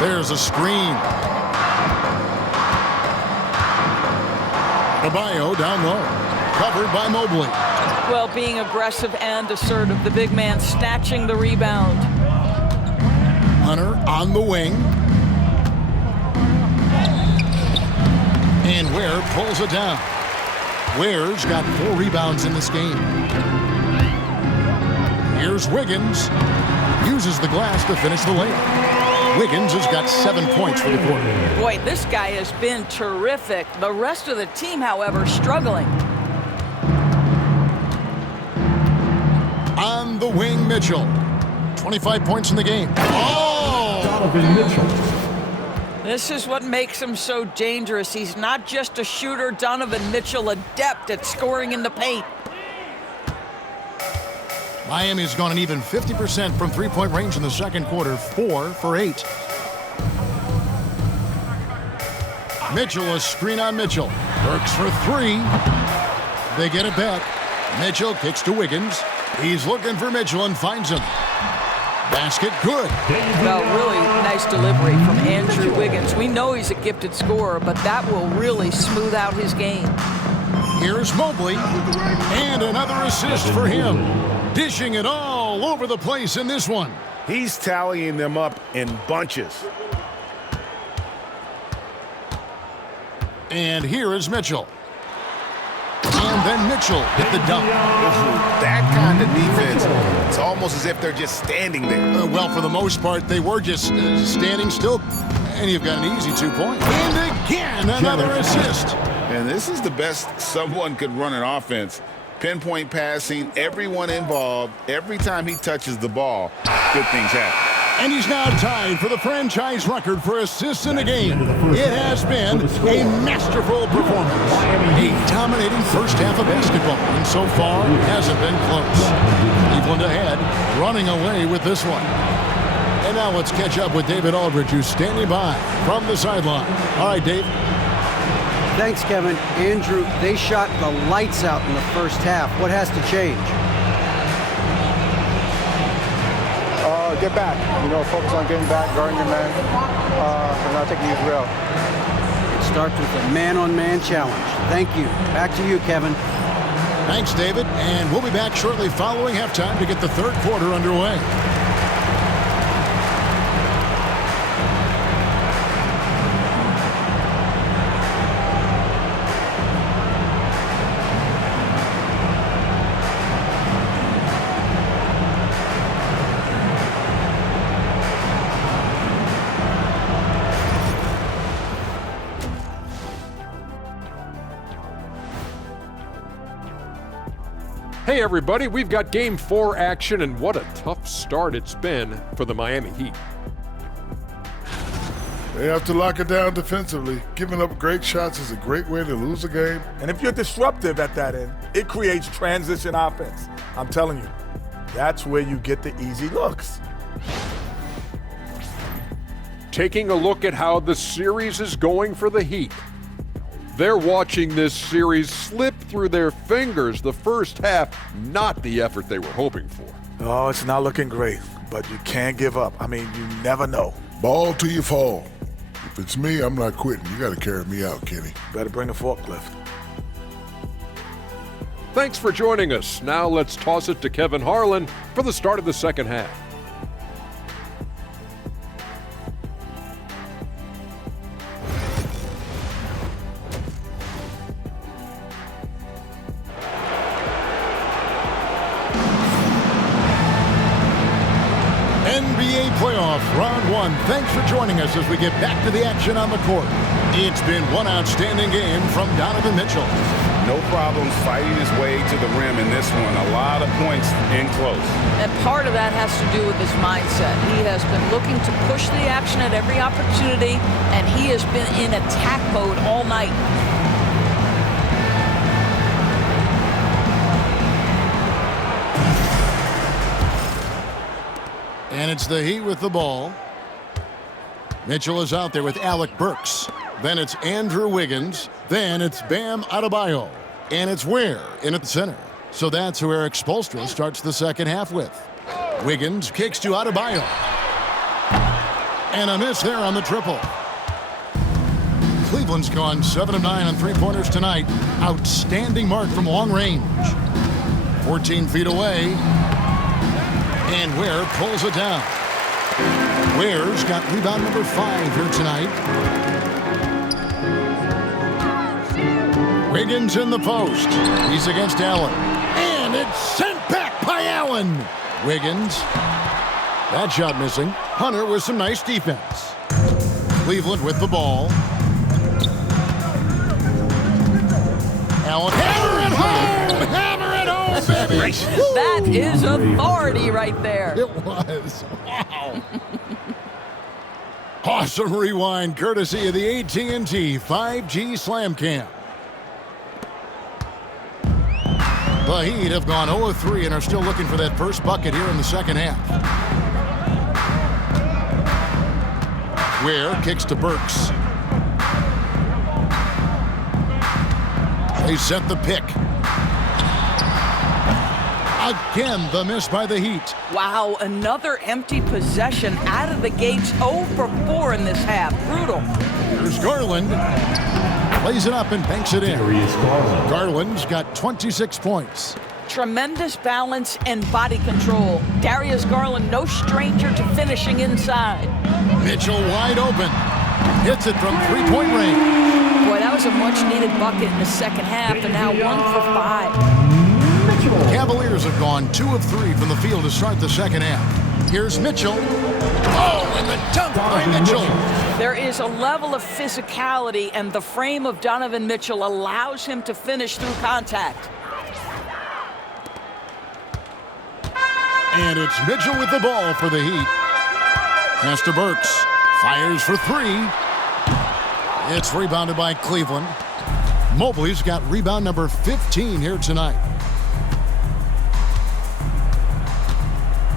There's a screen. Adebayo down low. Covered by Mobley. Well, being aggressive and assertive, the big man snatching the rebound. Hunter on the wing. And Ware pulls it down. Ware's got 4 rebounds in this game. Here's Wiggins. Uses the glass to finish the layup. Wiggins has got 7 points for the quarter. Boy, this guy has been terrific. The rest of the team, however, struggling. On the wing, Mitchell. 25 points in the game. Oh! Davion Mitchell. This is what makes him so dangerous. He's not just a shooter. Davion Mitchell, adept at scoring in the paint. Miami's gone an even 50% from three-point range in the second quarter, 4 for 8. Mitchell, a screen on Mitchell. Burks for 3. They get it back. Mitchell kicks to Wiggins. He's looking for Mitchell and finds him. Basket good. Well, really nice delivery from Andrew Wiggins. We know he's a gifted scorer, but that will really smooth out his game. Here's Mobley. And another assist for him. Dishing it all over the place in this one. He's tallying them up in bunches. And here is Mitchell. And then Mitchell hit the dunk. That kind of defense, it's almost as if they're just standing there. Well, for the most part, they were just standing still. And you've got an easy 2 points. And again, another assist. And this is the best someone could run an offense. Pinpoint passing, everyone involved. Every time he touches the ball, good things happen. And he's now tied for the franchise record for assists in a game. It has been a masterful performance. A dominating first half of basketball, and so far it hasn't been close. Cleveland ahead, running away with this one. And now let's catch up with David Aldridge, who's standing by from the sideline. All right, Dave. Thanks, Kevin. Andrew, they shot the lights out in the first half. What has to change? Get back. Focus on getting back, guarding your man, and not taking these real. It starts with a man-on-man challenge. Thank you. Back to you, Kevin. Thanks, David. And we'll be back shortly following halftime to get the third quarter underway. Hey everybody, we've got Game 4 action, and what a tough start it's been for the Miami Heat. They have to lock it down defensively. Giving up great shots is a great way to lose a game. And if you're disruptive at that end, it creates transition offense. I'm telling you, that's where you get the easy looks. Taking a look at how the series is going for the Heat. They're watching this series slip through their fingers. The first half, not the effort they were hoping for. Oh, it's not looking great, but you can't give up. I mean, you never know. Ball till you fall. If it's me, I'm not quitting. You got to carry me out, Kenny. Better bring the forklift. Thanks for joining us. Now let's toss it to Kevin Harlan for the start of the second half. NBA playoff round 1. Thanks for joining us as we get back to the action on the court. It's been one outstanding game from Davion Mitchell. No problems fighting his way to the rim in this one. A lot of points in close. And part of that has to do with his mindset. He has been looking to push the action at every opportunity, and he has been in attack mode all night. And it's the Heat with the ball. Mitchell is out there with Alec Burks. Then it's Andrew Wiggins. Then it's Bam Adebayo. And it's Ware in at the center. So that's who Eric Spoelstra starts the second half with. Wiggins kicks to Adebayo. And a miss there on the triple. Cleveland's gone 7 of 9 on three-pointers tonight. Outstanding mark from long range. 14 feet away. And Ware pulls it down. Ware's got rebound number 5 here tonight. Wiggins in the post. He's against Allen. And it's sent back by Allen. Wiggins. That shot missing. Hunter with some nice defense. Cleveland with the ball. Allen. Hammer it home! Hammer it home, baby! That is authority right there. It was. Wow. Awesome rewind courtesy of the AT&T 5G Slam Cam. The Heat have gone 0 of 3 and are still looking for that first bucket here in the second half. Ware kicks to Burks. They set the pick. Again, the miss by the Heat. Wow, another empty possession out of the gates. 0 for 4 in this half. Brutal. Here's Garland. Plays it up and banks it in. Darius Garland. Garland's got 26 points. Tremendous balance and body control. Darius Garland, no stranger to finishing inside. Mitchell wide open. Hits it from three-point range. Boy, that was a much-needed bucket in the second half, and now 1 for 5. Cavaliers have gone 2 of 3 from the field to start the second half. Here's Mitchell. Oh, and the dunk by Mitchell. There is a level of physicality, and the frame of Davion Mitchell allows him to finish through contact. And it's Mitchell with the ball for the Heat. Pass to Burks. Fires for 3. It's rebounded by Cleveland. Mobley's got rebound number 15 here tonight.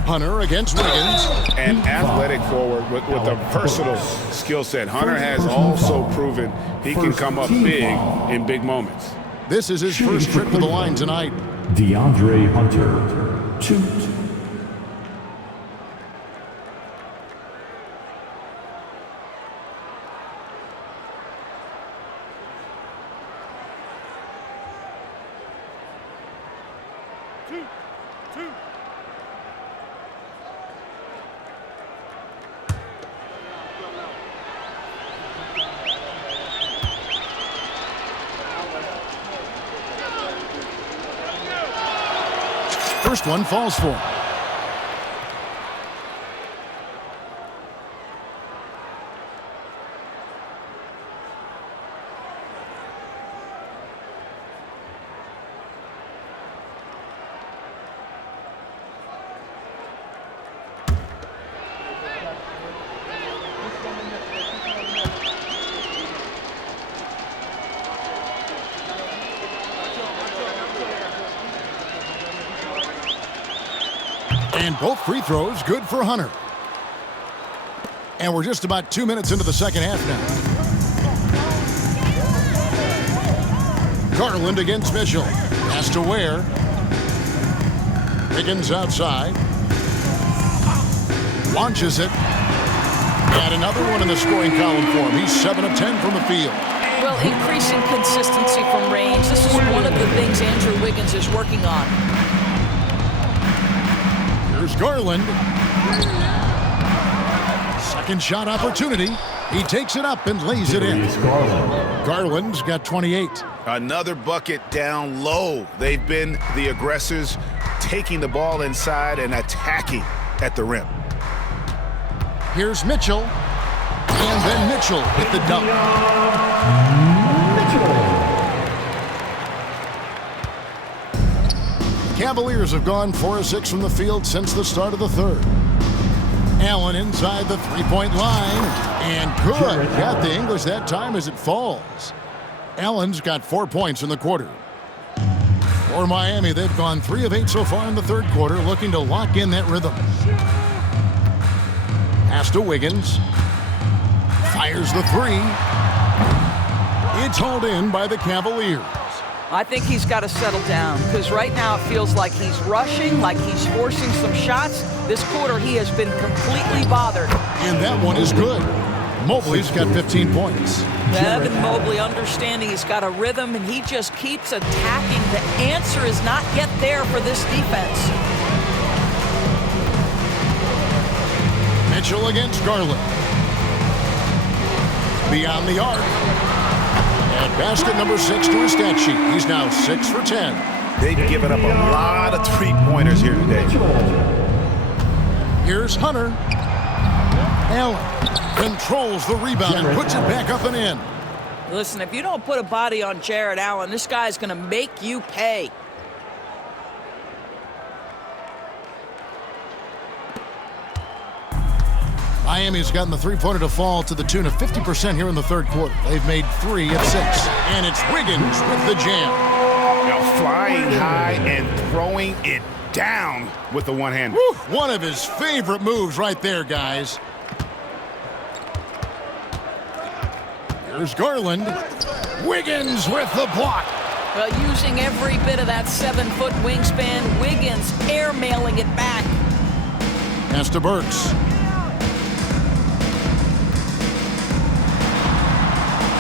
Hunter against Wiggins. An athletic forward with a versatile skill set. Hunter has also proven he can come up big in big moments. This is his first trip to the line tonight. DeAndre Hunter, 2. First one falls for him. And both free throws good for Hunter. And we're just about 2 minutes into the second half now. Garland against Mitchell. Pass to Ware. Wiggins outside. Launches it. And another one in the scoring column for him. He's 7 of 10 from the field. Well, increasing consistency from range. This is one of the things Andrew Wiggins is working on. Here's Garland. Second shot opportunity. He takes it up and lays it in. Garland's got 28. Another bucket down low. They've been the aggressors, taking the ball inside and attacking at the rim. Here's Mitchell. And then Mitchell with the dunk. Cavaliers have gone 4 of 6 from the field since the start of the third. Allen inside the three-point line. And good. Got the English that time as it falls. Allen's got 4 points in the quarter. For Miami, they've gone 3 of 8 so far in the third quarter, looking to lock in that rhythm. Pass to Wiggins. Fires the three. It's hauled in by the Cavaliers. I think he's got to settle down because right now it feels like he's rushing, like he's forcing some shots. This quarter he has been completely bothered. And that one is good. Mobley's got 15 points. Evan Mobley understanding he's got a rhythm and he just keeps attacking. The answer is not yet there for this defense. Mitchell against Garland. Beyond the arc. And basket number 6 to his stat sheet. He's now 6 for 10. They've given up a lot of three-pointers here today. Here's Hunter. Allen controls the rebound and puts it back up and in. Listen, if you don't put a body on Jared Allen, this guy's going to make you pay. Miami's gotten the three-pointer to fall to the tune of 50% here in the third quarter. They've made 3 of 6. And it's Wiggins with the jam. Now flying high and throwing it down with the one hand. One of his favorite moves right there, guys. Here's Garland. Wiggins with the block. Well, using every bit of that 7-foot wingspan, Wiggins airmailing it back. Pass to Burks.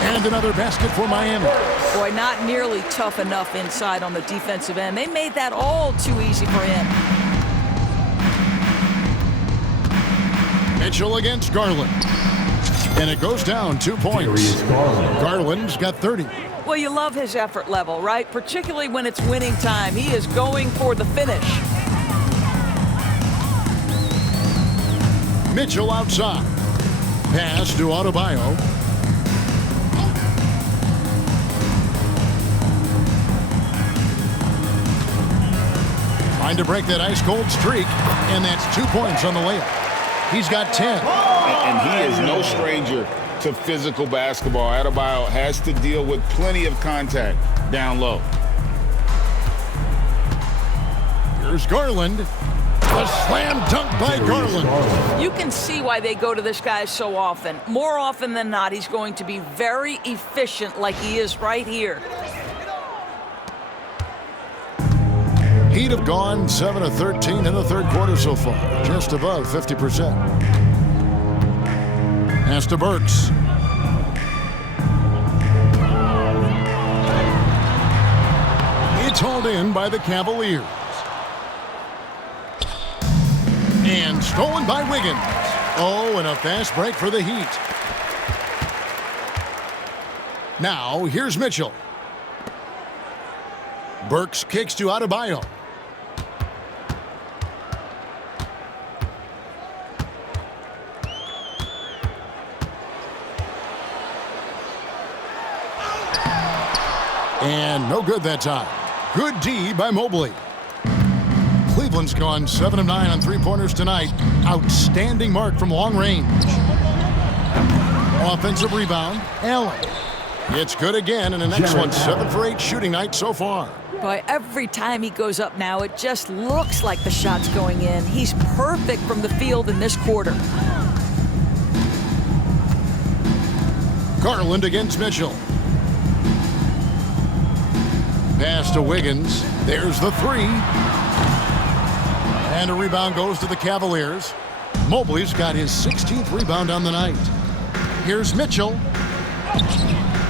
And another basket for Miami. Boy, not nearly tough enough inside on the defensive end. They made that all too easy for him. Mitchell against Garland. And it goes down 2 points. Garland's got 30. Well, you love his effort level, right? Particularly when it's winning time. He is going for the finish. Mitchell outside. Pass to Adebayo. Trying to break that ice-cold streak, and that's 2 points on the layup. He's got 10. And he is no stranger to physical basketball. Adebayo has to deal with plenty of contact down low. Here's Garland. A slam dunk by Garland. You can see why they go to this guy so often. More often than not, he's going to be very efficient like he is right here. Heat have gone 7 of 13 in the third quarter so far, just above 50%. Pass to Burks. It's hauled in by the Cavaliers. And stolen by Wiggins. Oh, and a fast break for the Heat. Now, here's Mitchell. Burks kicks to Adebayo. And no good that time. Good D by Mobley. Cleveland's gone 7 of 9 on three-pointers tonight. Outstanding mark from long range. Offensive rebound, Allen. It's good again, and the next one 7 for 8 shooting night so far. Boy, every time he goes up now, it just looks like the shot's going in. He's perfect from the field in this quarter. Garland against Mitchell. Pass to Wiggins. There's the three. And a rebound goes to the Cavaliers. Mobley's got his 16th rebound on the night. Here's Mitchell.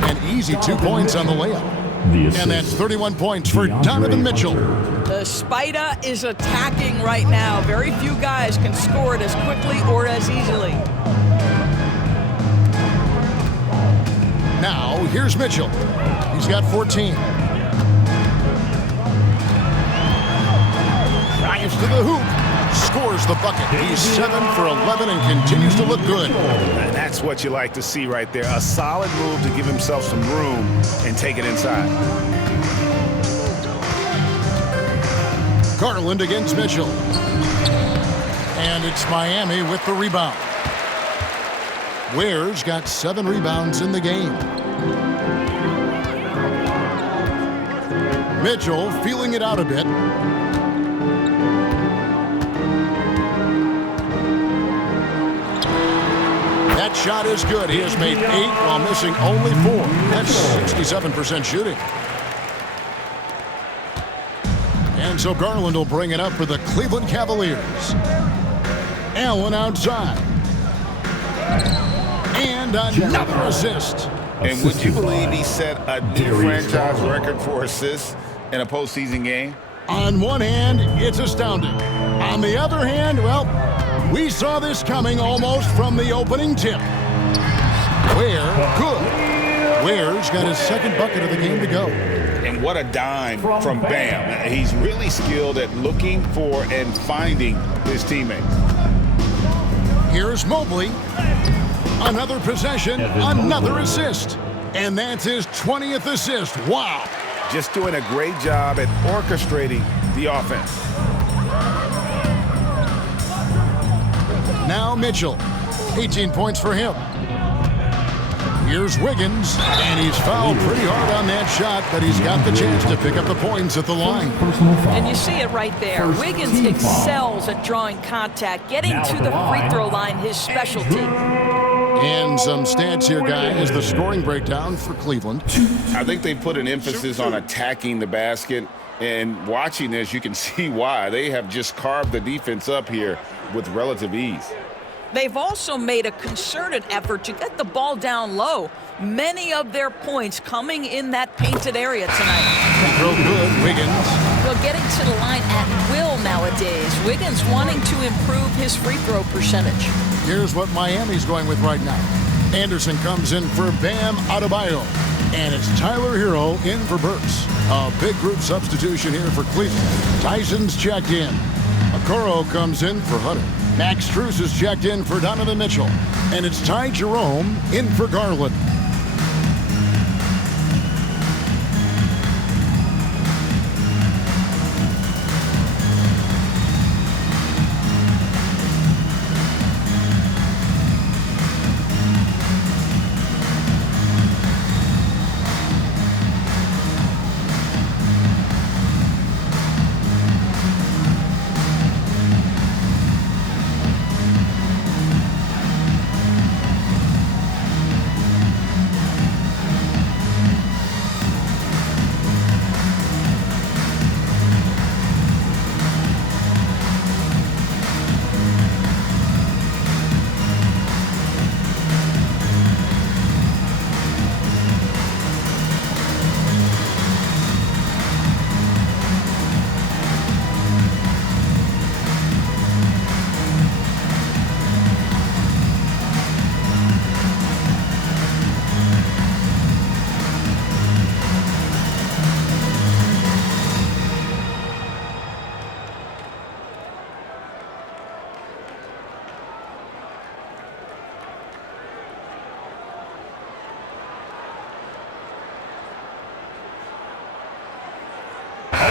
An easy 2 points on the layup. And that's 31 points for Davion Mitchell. The Spider is attacking right now. Very few guys can score it as quickly or as easily. Now, here's Mitchell. He's got 14. Drives to the hoop. Scores the bucket. He's 7 for 11 and continues to look good. And that's what you like to see right there. A solid move to give himself some room and take it inside. Garland against Mitchell. And it's Miami with the rebound. Ware's got 7 rebounds in the game. Mitchell feeling it out a bit. That shot is good. He has made 8 while missing only 4. That's 67% shooting. And so Garland will bring it up for the Cleveland Cavaliers. Allen outside. And another assist. And would you believe he set a new franchise record for assists in a postseason game? On one hand, it's astounding. On the other hand, well, we saw this coming almost from the opening tip. Ware, good. Ware's got his second bucket of the game to go. And what a dime from Bam. He's really skilled at looking for and finding his teammates. Here's Mobley. Another possession, another assist. And that's his 20th assist. Wow. Just doing a great job at orchestrating the offense. Now Mitchell. 18 points for him. Here's Wiggins, and he's fouled pretty hard on that shot, but he's got the chance to pick up the points at the line. And you see it right there. Wiggins excels at drawing contact, getting to the free throw line, his specialty. And some stats here, guys, the scoring breakdown for Cleveland. I think they put an emphasis on attacking the basket, and watching this, you can see why. They have just carved the defense up here with relative ease. They've also made a concerted effort to get the ball down low. Many of their points coming in that painted area tonight. Real good, Wiggins. Well, getting to the line at will nowadays. Wiggins wanting to improve his free throw percentage. Here's what Miami's going with right now. Anderson comes in for Bam Adebayo. And it's Tyler Hero in for Burks. A big group substitution here for Cleveland. Tyson's checked in. Okoro comes in for Hunter. Max Strus is checked in for Donovan Mitchell. And it's Ty Jerome in for Garland.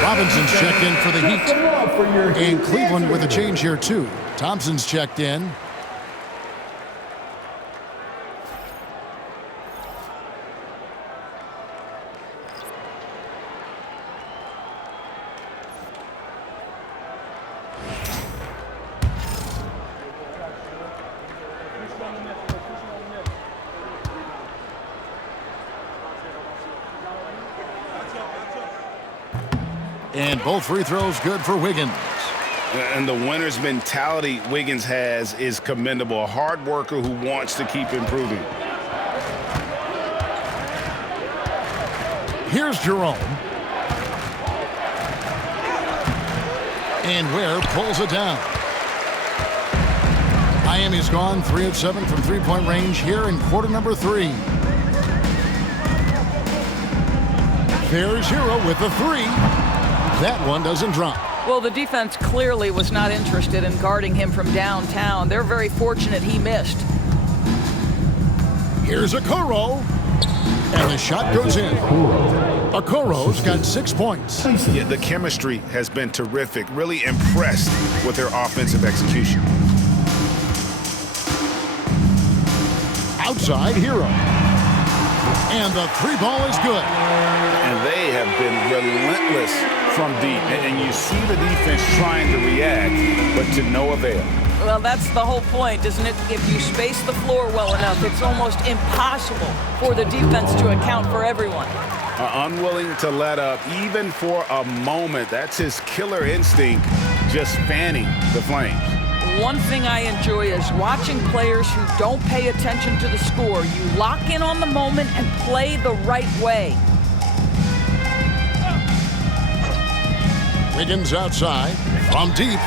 Robinson's checked in for the Heat. And Cleveland with a change here, too. Thompson's checked in. And both free throws good for Wiggins. And the winner's mentality Wiggins has is commendable. A hard worker who wants to keep improving. Here's Jerome. And Ware pulls it down. Miami's gone 3 of 7 from three-point range here in quarter number 3. There's Hero with the 3. That one doesn't drop. Well, the defense clearly was not interested in guarding him from downtown. They're very fortunate he missed. Here's Okoro. And the shot goes in. Okoro's got 6 points. Yeah, the chemistry has been terrific. Really impressed with their offensive execution. Outside Hero. And the 3 ball is good. And they have been relentless from deep. And you see the defense trying to react, but to no avail. Well, that's the whole point, isn't it? If you space the floor well enough, it's almost impossible for the defense to account for everyone. Unwilling to let up, even for a moment. That's his killer instinct, just fanning the flames. One thing I enjoy is watching players who don't pay attention to the score. You lock in on the moment and play the right way. Wiggins outside from deep.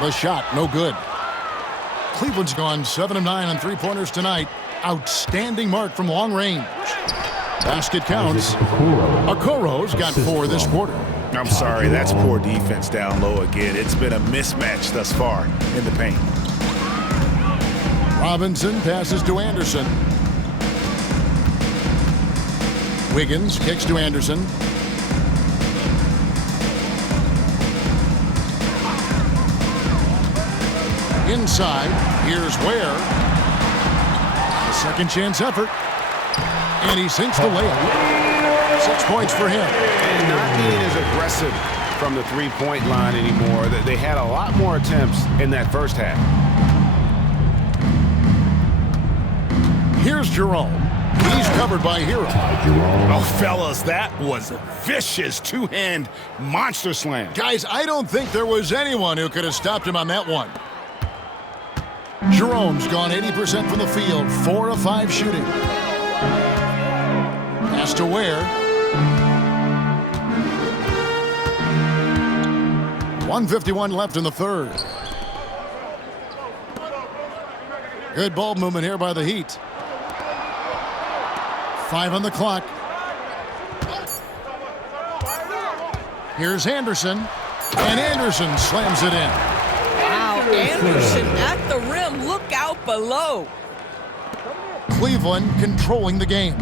The shot, no good. Cleveland's gone 7 of 9 on three-pointers tonight. Outstanding mark from long range. Basket counts. Okoro's got 4 this quarter. I'm sorry, that's poor defense down low again. It's been a mismatch thus far in the paint. Robinson passes to Anderson. Wiggins kicks to Anderson. Inside, here's Ware. A second chance effort. And he sinks the layup. 6 points for him. And not being as aggressive from the three-point line anymore. They had a lot more attempts in that first half. Here's Jerome. He's covered by Hero. Oh, fellas, that was a vicious two-hand monster slam. Guys, I don't think there was anyone who could have stopped him on that one. Jerome's gone 80% from the field, 4 of 5 shooting. Pass to Ware. 1:51 left in the third. Good ball movement here by the Heat. 5 on the clock. Here's Anderson. And Anderson slams it in. Wow, Anderson at the rim. Look out below. Cleveland controlling the game.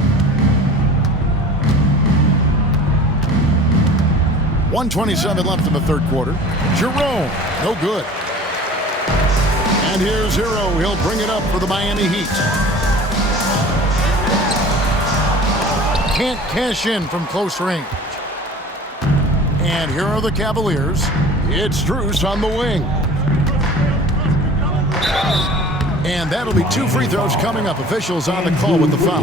1:27 left in the third quarter. Jerome, no good. And here's Hero. He'll bring it up for the Miami Heat. Can't cash in from close range. And here are the Cavaliers. It's Strus on the wing. And that'll be 2 free throws coming up. Officials on the call with the foul.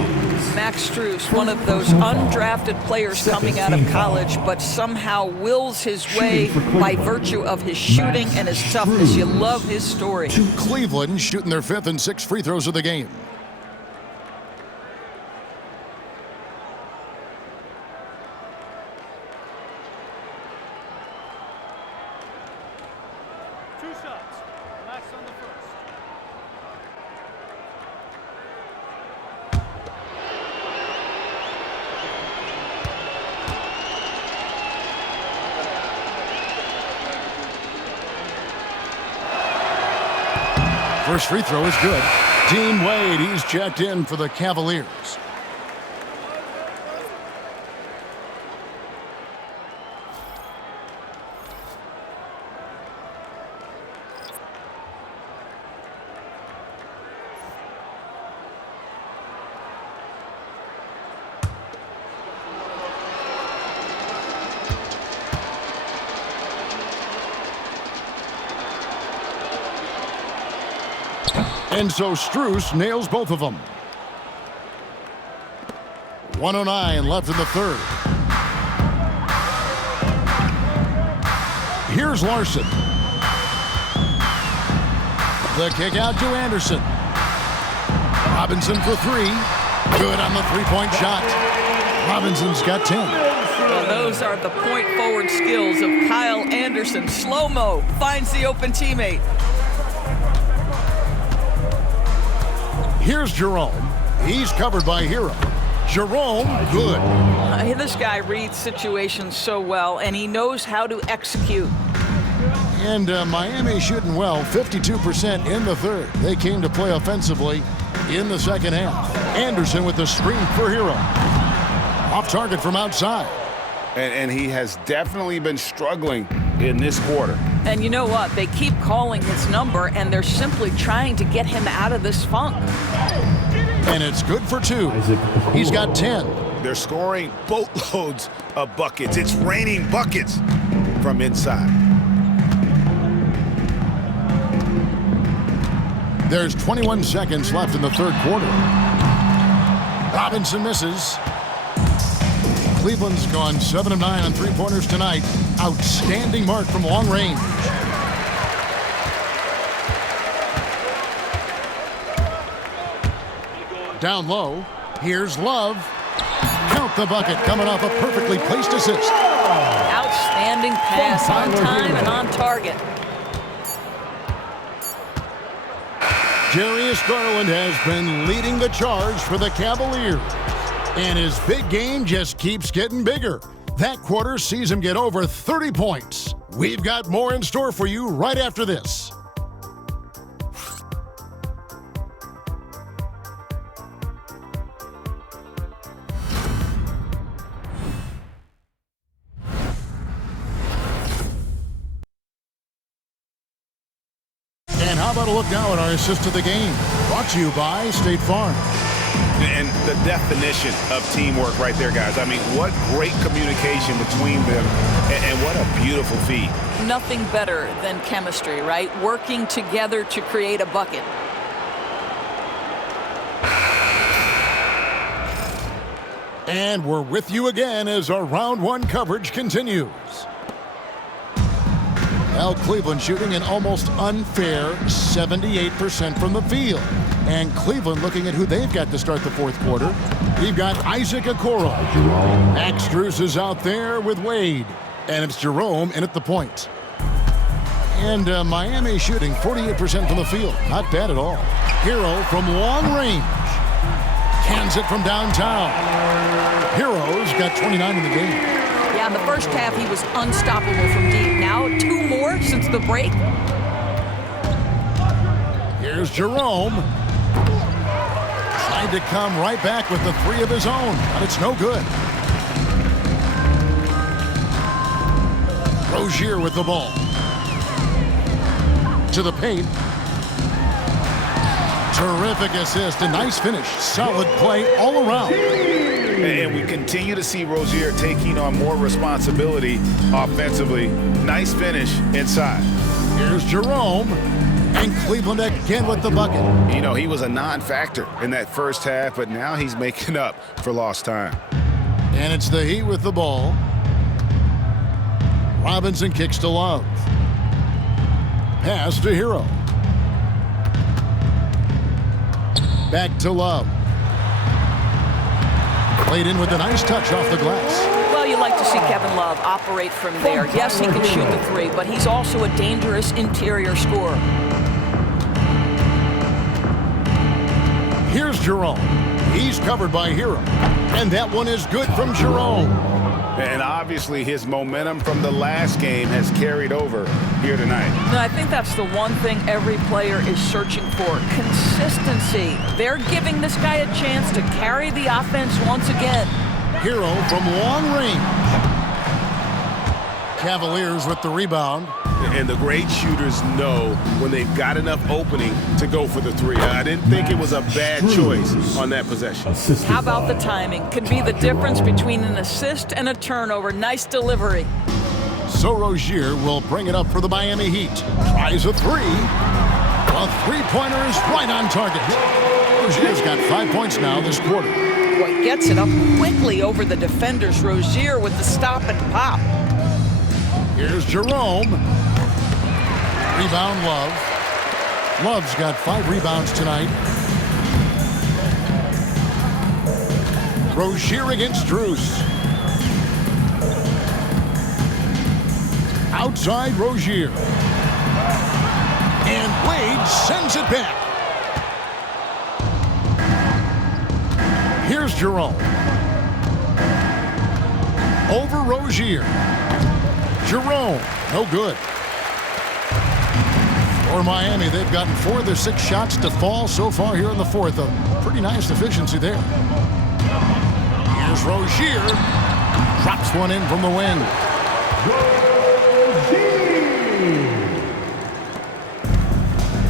Max Strus, one of those undrafted players coming out of college, but somehow wills his way by virtue of his shooting and his toughness. You love his story. Cleveland shooting their 5th and 6th free throws of the game. First free throw is good. Dean Wade, he's checked in for the Cavaliers. And so Strus nails both of them. 1:09 left in the third. Here's Larson. The kick out to Anderson. Robinson for 3. Good on the three-point shot. Robinson's got 10. Well, those are the point-forward skills of Kyle Anderson. Slow-mo finds the open teammate. Here's Jerome. He's covered by Hero. Jerome, good. This guy reads situations so well, and he knows how to execute. And Miami shooting well, 52% in the third. They came to play offensively in the second half. Anderson with the screen for Hero. Off target from outside. And he has definitely been struggling in this quarter. And you know what? They keep calling his number, and they're simply trying to get him out of this funk. And it's good for 2. He's got 10. They're scoring boatloads of buckets. It's raining buckets from inside. There's 21 seconds left in the third quarter. Robinson misses. Cleveland's gone 7 of 9 on three-pointers tonight. Outstanding mark from long range. Down low, here's Love. Count the bucket, coming off a perfectly placed assist. Outstanding pass, on time and on target. Darius Garland has been leading the charge for the Cavaliers. And his big game just keeps getting bigger. That quarter sees him get over 30 points. We've got more in store for you right after this. And how about a look now at our assist of the game? Brought to you by State Farm. And the definition of teamwork right there, guys. I mean, what great communication between them, and what a beautiful feat. Nothing better than chemistry, right? Working together to create a bucket. And we're with you again as our round one coverage continues. Well, Cleveland shooting an almost unfair 78% from the field. And Cleveland looking at who they've got to start the fourth quarter. We've got Isaac Okoro. Max Strus is out there with Wade. And it's Jerome in at the point. And Miami shooting 48% from the field. Not bad at all. Hero from long range. Cans it from downtown. Hero's got 29 in the game. Yeah, in the first half, he was unstoppable from deep. Now, 2 more since the break. Here's Jerome. Trying to come right back with the 3 of his own, but it's no good. Rozier with the ball. To the paint. Terrific assist, a nice finish. Solid play all around. And we continue to see Rozier taking on more responsibility offensively. Nice finish inside. Here's Jerome. And Cleveland again with the bucket. You know, he was a non-factor in that first half, but now he's making up for lost time. And it's the Heat with the ball. Robinson kicks to Love. Pass to Hero. Back to Love. Played in with a nice touch off the glass. Well, you like to see Kevin Love operate from there. Yes, he can shoot the 3, but he's also a dangerous interior scorer. Here's Jerome. He's covered by Hero. And that one is good from Jerome. And obviously his momentum from the last game has carried over here tonight. No, I think that's the one thing every player is searching for. Consistency. They're giving this guy a chance to carry the offense once again. Hero from long range. Cavaliers with the rebound. And the great shooters know when they've got enough opening to go for the 3. I didn't think it was a bad choice on that possession. How about the timing? Could be the difference between an assist and a turnover. Nice delivery. So Rozier will bring it up for the Miami Heat. Tries a 3. A three-pointer is right on target. Rozier's got 5 points now this quarter. Boy, gets it up quickly over the defenders. Rozier with the stop and pop. Here's Jerome. Rebound Love. Love's got 5 rebounds tonight. Rozier against Strus. Outside Rozier. And Wade sends it back. Here's Jerome. Over Rozier. Jerome, no good. For Miami, they've gotten 4 of their 6 shots to fall so far here in the fourth. A pretty nice efficiency there. Here's Rozier. Drops one in from the wing.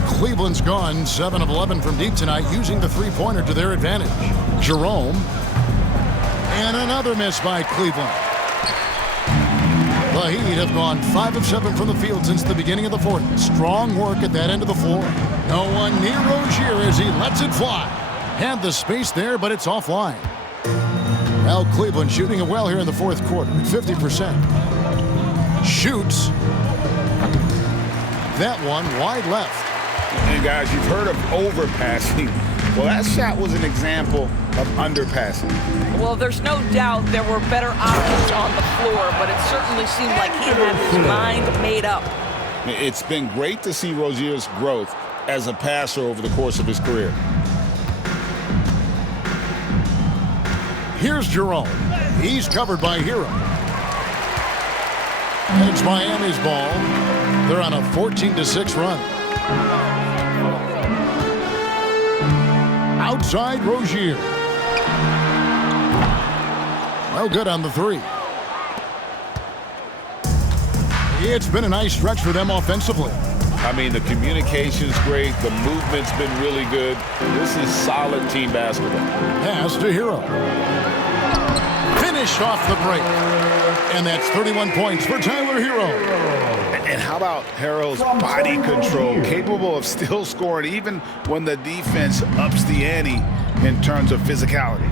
Cleveland's gone 7 of 11 from deep tonight, using the three-pointer to their advantage. Jerome. And another miss by Cleveland. The Heat have gone 5 of 7 from the field since the beginning of the fourth. Strong work at that end of the floor. No one near Rozier as he lets it fly. Had the space there, but it's offline. Well, Cleveland shooting it well here in the fourth quarter at 50%. Shoots. That one wide left. And guys, you've heard of overpassing. Well, that shot was an example of underpassing. Well, there's no doubt there were better options on the floor, but it certainly seemed like he had his mind made up. It's been great to see Rozier's growth as a passer over the course of his career. Here's Jerome. He's covered by Hero. It's Miami's ball. They're on a 14-6 run. Outside Rozier. Well, good on the three. It's been a nice stretch for them offensively. I mean, the communication's great. The movement's been really good. This is solid team basketball. Pass to Hero. Finish off the break. And that's 31 points for Tyler Hero. And how about Hero's body control, capable of still scoring even when the defense ups the ante in terms of physicality.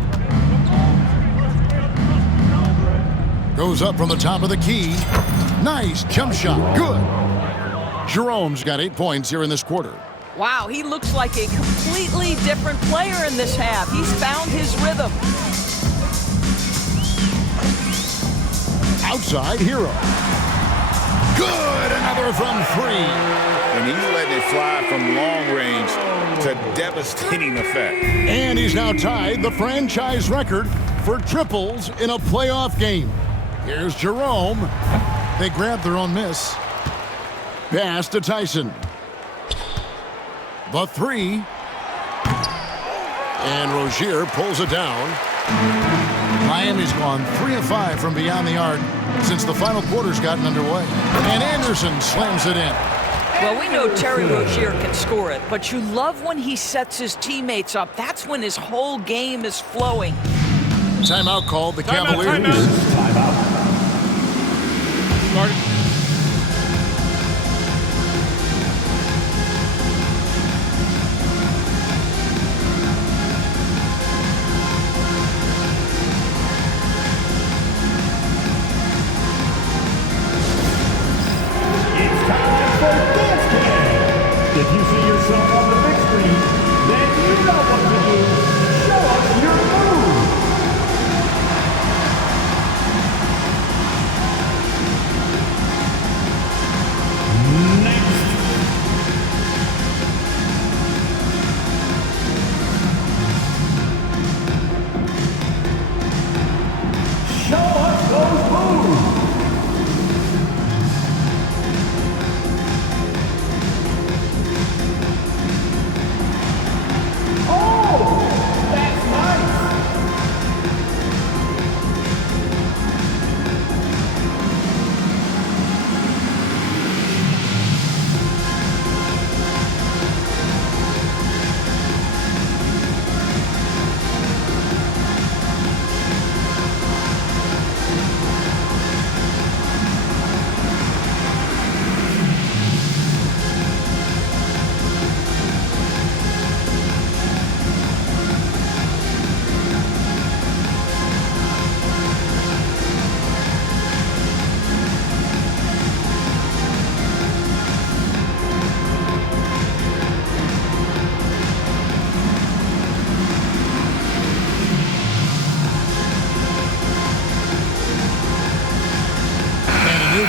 Goes up from the top of the key. Nice jump shot. Good. Jerome's got 8 points here in this quarter. Wow, he looks like a completely different player in this half. He's found his rhythm. Outside Hero. Good, another from three. And he's letting it fly from long range to devastating effect. And he's now tied the franchise record for triples in a playoff game. Here's Jerome. They grab their own miss. Pass to Tyson. The three. And Rozier pulls it down. Miami's gone 3 of 5 from beyond the arc since the final quarter's gotten underway. And Anderson slams it in. Well, we know Terry Rozier can score it, but you love when he sets his teammates up. That's when his whole game is flowing. Timeout called. The Cavaliers. Timeout. Started. It's time for Dance Cam. If you see yourself on the big screen, then you know what to do. Show us your move. Next. Show us those moves. Oh, that's nice.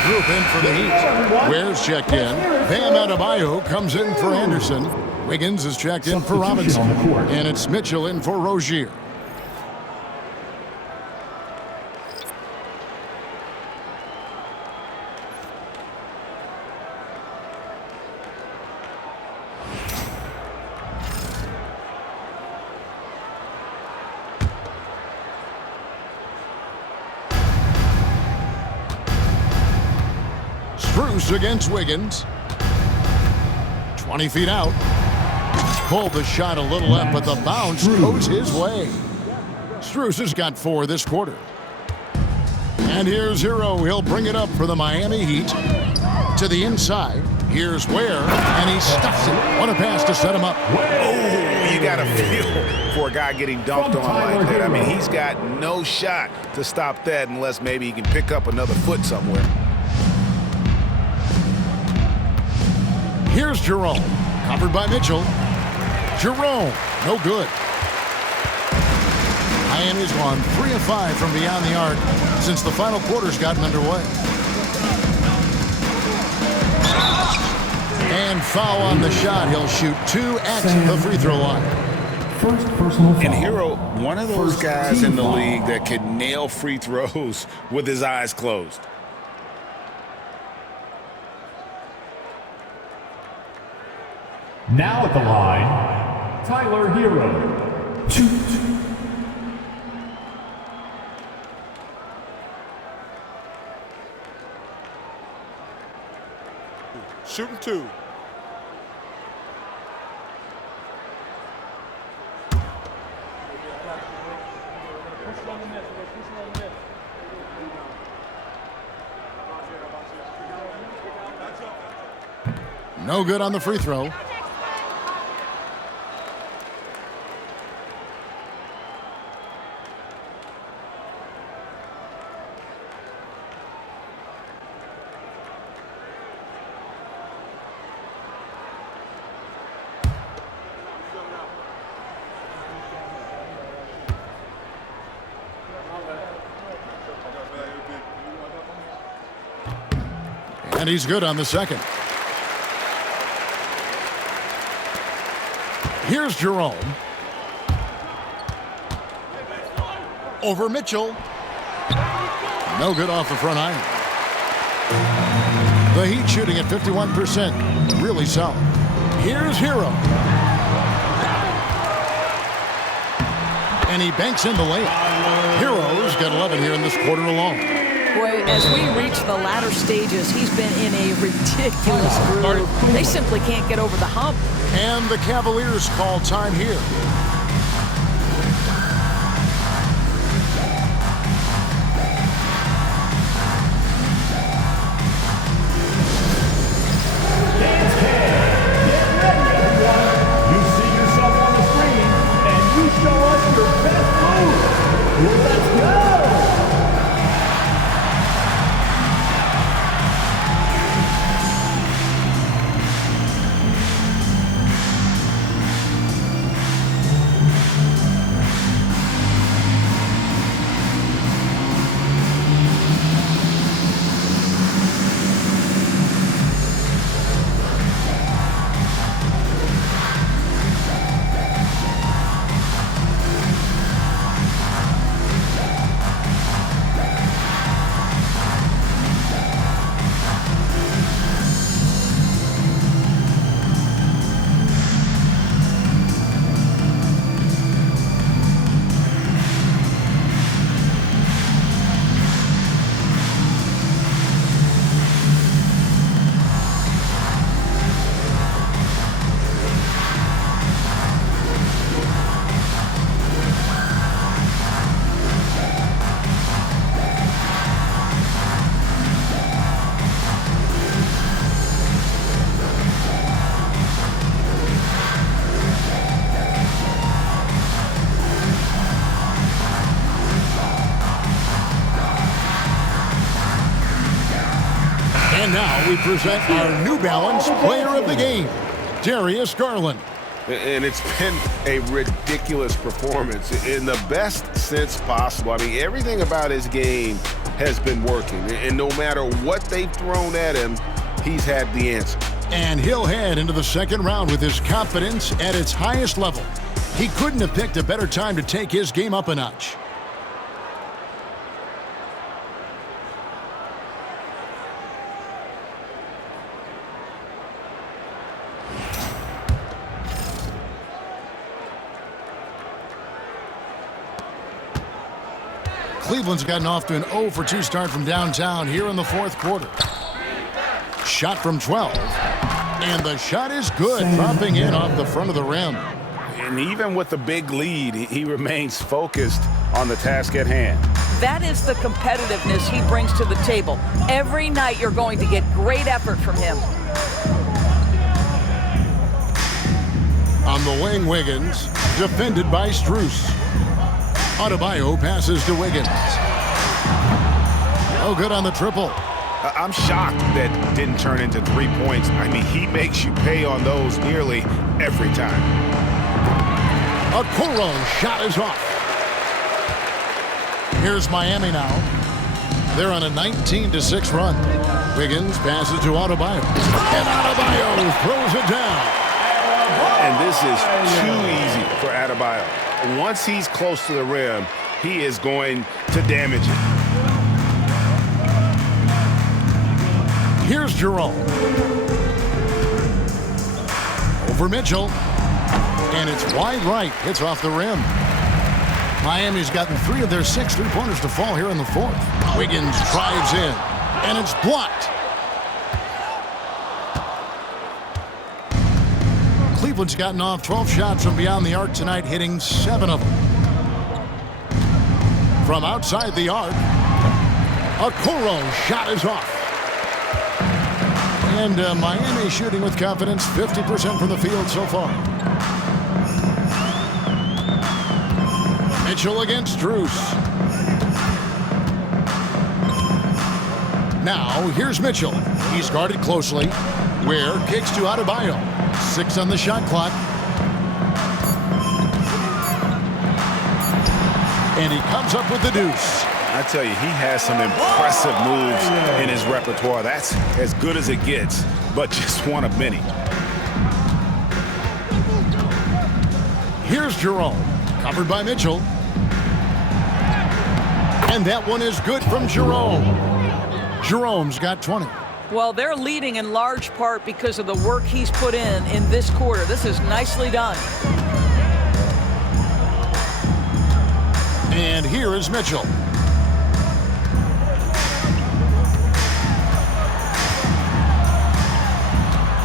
Group in for the Heat. Ware's checked in. Bam Adebayo comes in for Anderson. Wiggins is checked in for Robinson. And it's Mitchell in for Rozier. Bruce against Wiggins. 20 feet out. Pulled the shot a little up, but the bounce goes his way. Strus has got 4 this quarter. And here's Hero. He'll bring it up for the Miami Heat. To the inside. Here's Ware, and he stuffs it. What a pass to set him up. Oh, you got to feel for a guy getting dunked on like that. I mean, he's got no shot to stop that unless maybe he can pick up another foot somewhere. Here's Jerome, covered by Mitchell. Jerome, no good. And he's gone 3 of 5 from beyond the arc since the final quarter's gotten underway. And foul on the shot. He'll shoot 2 at the free throw line. First personal foul. And Hero, one of those guys in the league that can nail free throws with his eyes closed. Now at the line, Tyler Hero. Shoot. Shooting 2. No good on the free throw. And he's good on the second. Here's Jerome. Over Mitchell. No good off the front iron. The Heat shooting at 51%. Really solid. Here's Hero. And he banks in the layup. Hero's got 11 here in this quarter alone. Boy, as we reach the latter stages, he's been in a ridiculous groove. They simply can't get over the hump. And the Cavaliers call time here. You see yourself on the screen, and you show us your best move. Let's go! And now we present our New Balance Player of the Game, Darius Garland. And it's been a ridiculous performance in the best sense possible. I mean, everything about his game has been working. And no matter what they've thrown at him, he's had the answer. And he'll head into the second round with his confidence at its highest level. He couldn't have picked a better time to take his game up a notch. Cleveland's gotten off to an 0 for 2 start from downtown here in the fourth quarter. Shot from 12. And the shot is good, dropping in off the front of the rim. And even with the big lead, he remains focused on the task at hand. That is the competitiveness he brings to the table. Every night you're going to get great effort from him. On the wing, Wiggins, defended by Strus. Adebayo passes to Wiggins. Oh, good on the triple. I'm shocked that didn't turn into 3 points. I mean, he makes you pay on those nearly every time. A Okoro shot is off. Here's Miami now. They're on a 19-6 run. Wiggins passes to Adebayo. And Adebayo throws it down. And this is too easy for Adebayo. Once he's close to the rim, he is going to damage it. Here's Jerome. Over Mitchell. And it's wide right. Hits off the rim. Miami's gotten 3 of their 6 3-pointers to fall here in the 4th. Wiggins drives in. And it's blocked. Cleveland's gotten off 12 shots from beyond the arc tonight, hitting 7 of them. From outside the arc, Okoro shot is off. And Miami shooting with confidence, 50% from the field so far. Mitchell against Strus. Now, here's Mitchell. He's guarded closely. Ware kicks to Adebayo. 6 on the shot clock. And he comes up with the deuce. I tell you, he has some impressive moves in his repertoire. That's as good as it gets, but just one of many. Here's Jerome, covered by Mitchell. And that one is good from Jerome. Jerome's got 20. Well, they're leading in large part because of the work he's put in this quarter. This is nicely done. And here is Mitchell.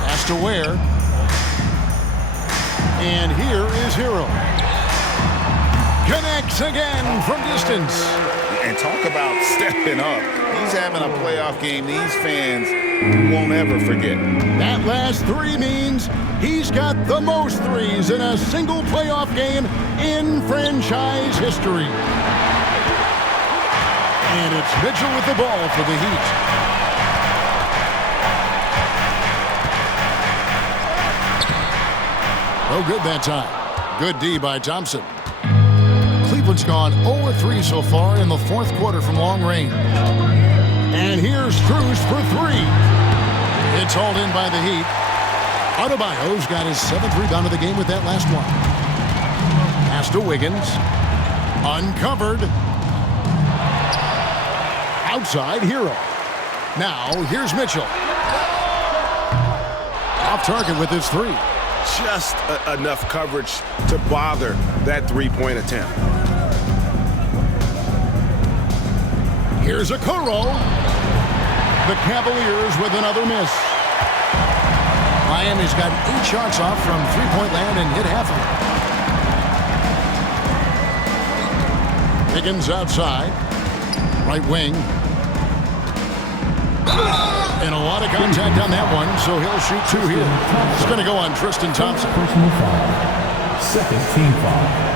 Pass to Ware. And here is Hero. Connects again from distance. And talk about stepping up. He's having a playoff game these fans won't ever forget. That last 3 means he's got the most threes in a single playoff game in franchise history. And it's Mitchell with the ball for the Heat. No good that time. Good D by Thompson. Cleveland's gone 0-3 so far in the 4th quarter from long range. And here's Strus for 3. It's hauled in by the Heat. Adebayo's got his 7th rebound of the game with that last one. Pass to Wiggins. Uncovered. Outside, Hero. Now, here's Mitchell. Off target with his 3. Just enough coverage to bother that 3-point attempt. Here's Okoro. The Cavaliers with another miss. Miami's got 8 shots off from 3-point land and hit half of it. Higgins outside. Right wing. And a lot of contact on that one, so he'll shoot 2 here. It's going to go on Tristan Thompson. Personal foul. Second team foul.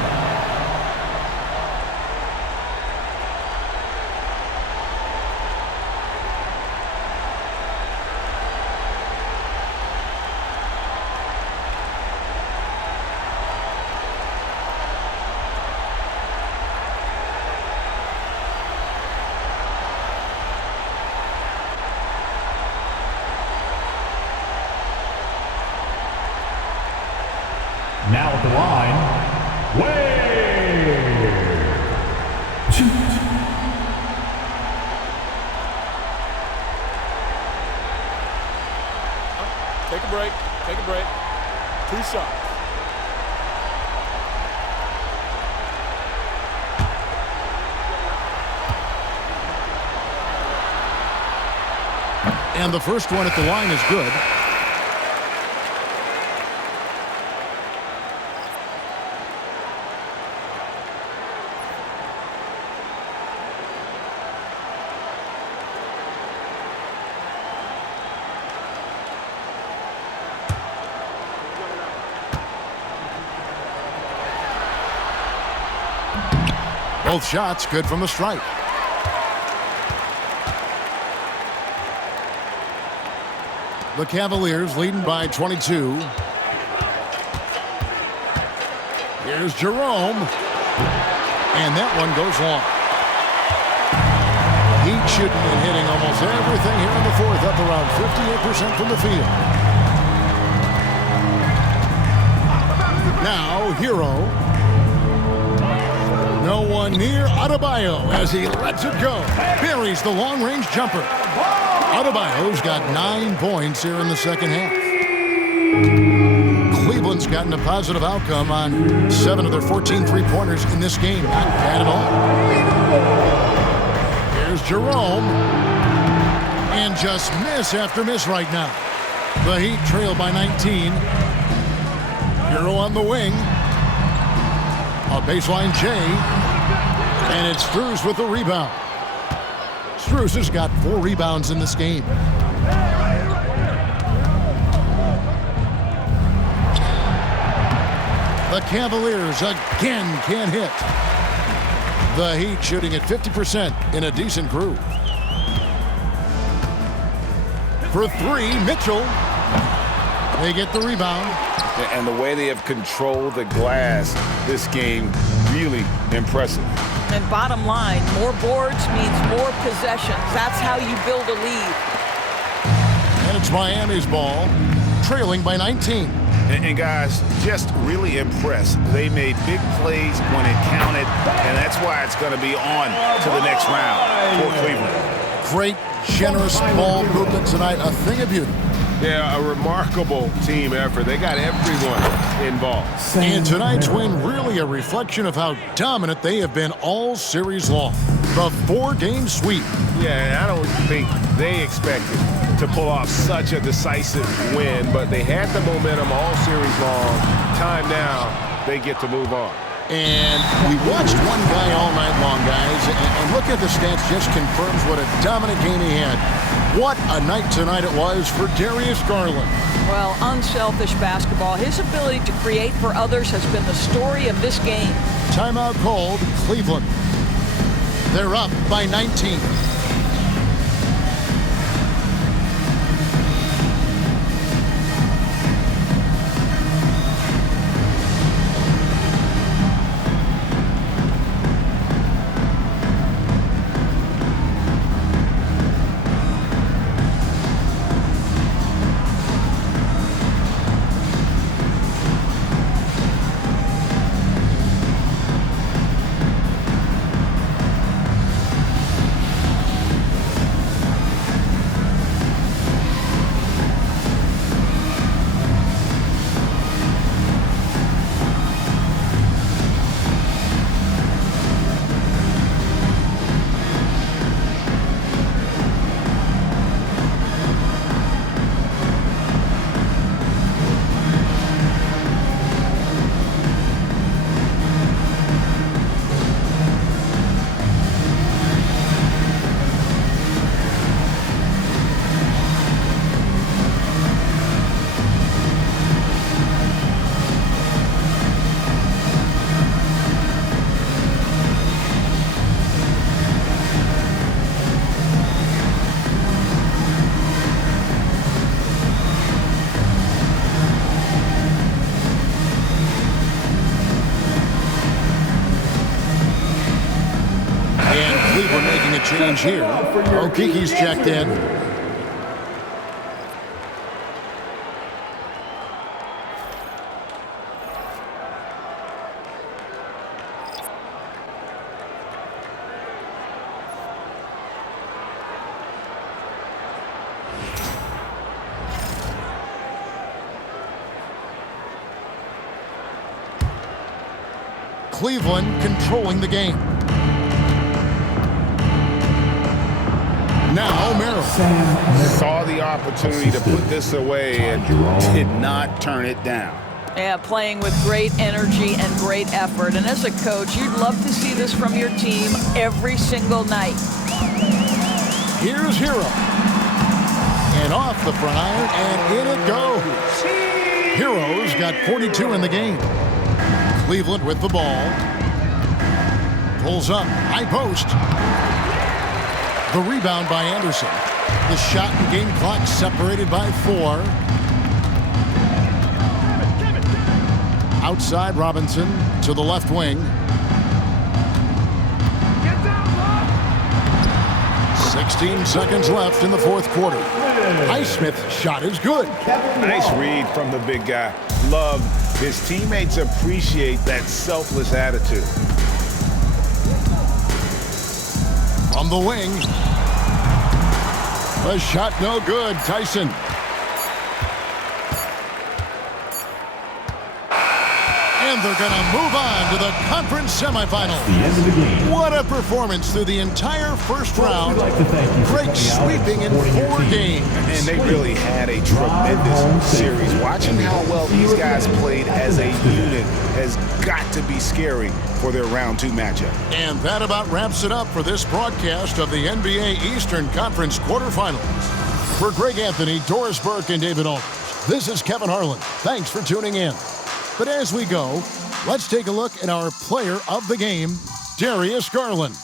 Now at the line, Wade. Take a break. Take a break. 2 shots. And the first one at the line is good. Both shots good from the stripe. The Cavaliers leading by 22. Here's Jerome. And that one goes long. Heat shooting and hitting almost everything here in the fourth, up around 58% from the field. Now, Hero. No one near Adebayo as he lets it go. Buries the long-range jumper. Adebayo's got 9 points here in the second half. Cleveland's gotten a positive outcome on 7 of their 14 three-pointers in this game. Not bad at all. Here's Jerome. And just miss after miss right now. The Heat trail by 19. Hero on the wing. A baseline J. And it's Strus with the rebound. Strus has got 4 rebounds in this game. The Cavaliers again can't hit. The Heat shooting at 50% in a decent groove. For 3, Mitchell. They get the rebound. And the way they have controlled the glass this game, really impressive. And bottom line, more boards means more possessions. That's how you build a lead. And it's Miami's ball, trailing by 19. And guys, just really impressed. They made big plays when it counted, and that's why it's going to be on to the next round for Cleveland. Great, generous ball movement tonight, a thing of beauty. Yeah, a remarkable team effort. They got everyone involved. And tonight's win really a reflection of how dominant they have been all series long. The 4-game sweep. Yeah, and I don't think they expected to pull off such a decisive win, but they had the momentum all series long. Time now, they get to move on. And we watched one guy all night long, guys, and look at the stats, just confirms what a dominant game he had. What a night tonight it was for Darius Garland. Well, unselfish basketball. His ability to create for others has been the story of this game. Timeout called, Cleveland. They're up by 19. Change here. Okiki's checked in. Cleveland controlling the game. Now Merrill saw the opportunity to put this away and did not turn it down. Yeah, playing with great energy and great effort. And as a coach, you'd love to see this from your team every single night. Here's Hero. And off the front iron, and in it goes. Hero's got 42 in the game. Cleveland with the ball. Pulls up, high post. The rebound by Anderson. The shot and game clock separated by 4. Outside Robinson to the left wing. 16 seconds left in the fourth quarter. Highsmith's shot is good. Nice read from the big guy. Love his teammates appreciate that selfless attitude. On the wing. A shot no good. Tyson. And they're going to move on to the conference semifinals. The end of the game. What a performance through the entire first round. We'd like to thank you for Great sweeping in 4 games. And they really had a tremendous series. Watching how well these guys played as a unit has got to be scary for their round 2 matchup. And that about wraps it up for this broadcast of the NBA Eastern Conference Quarterfinals. For Greg Anthony, Doris Burke, and David Aldridge, this is Kevin Harlan. Thanks for tuning in. But as we go, let's take a look at our player of the game, Darius Garland.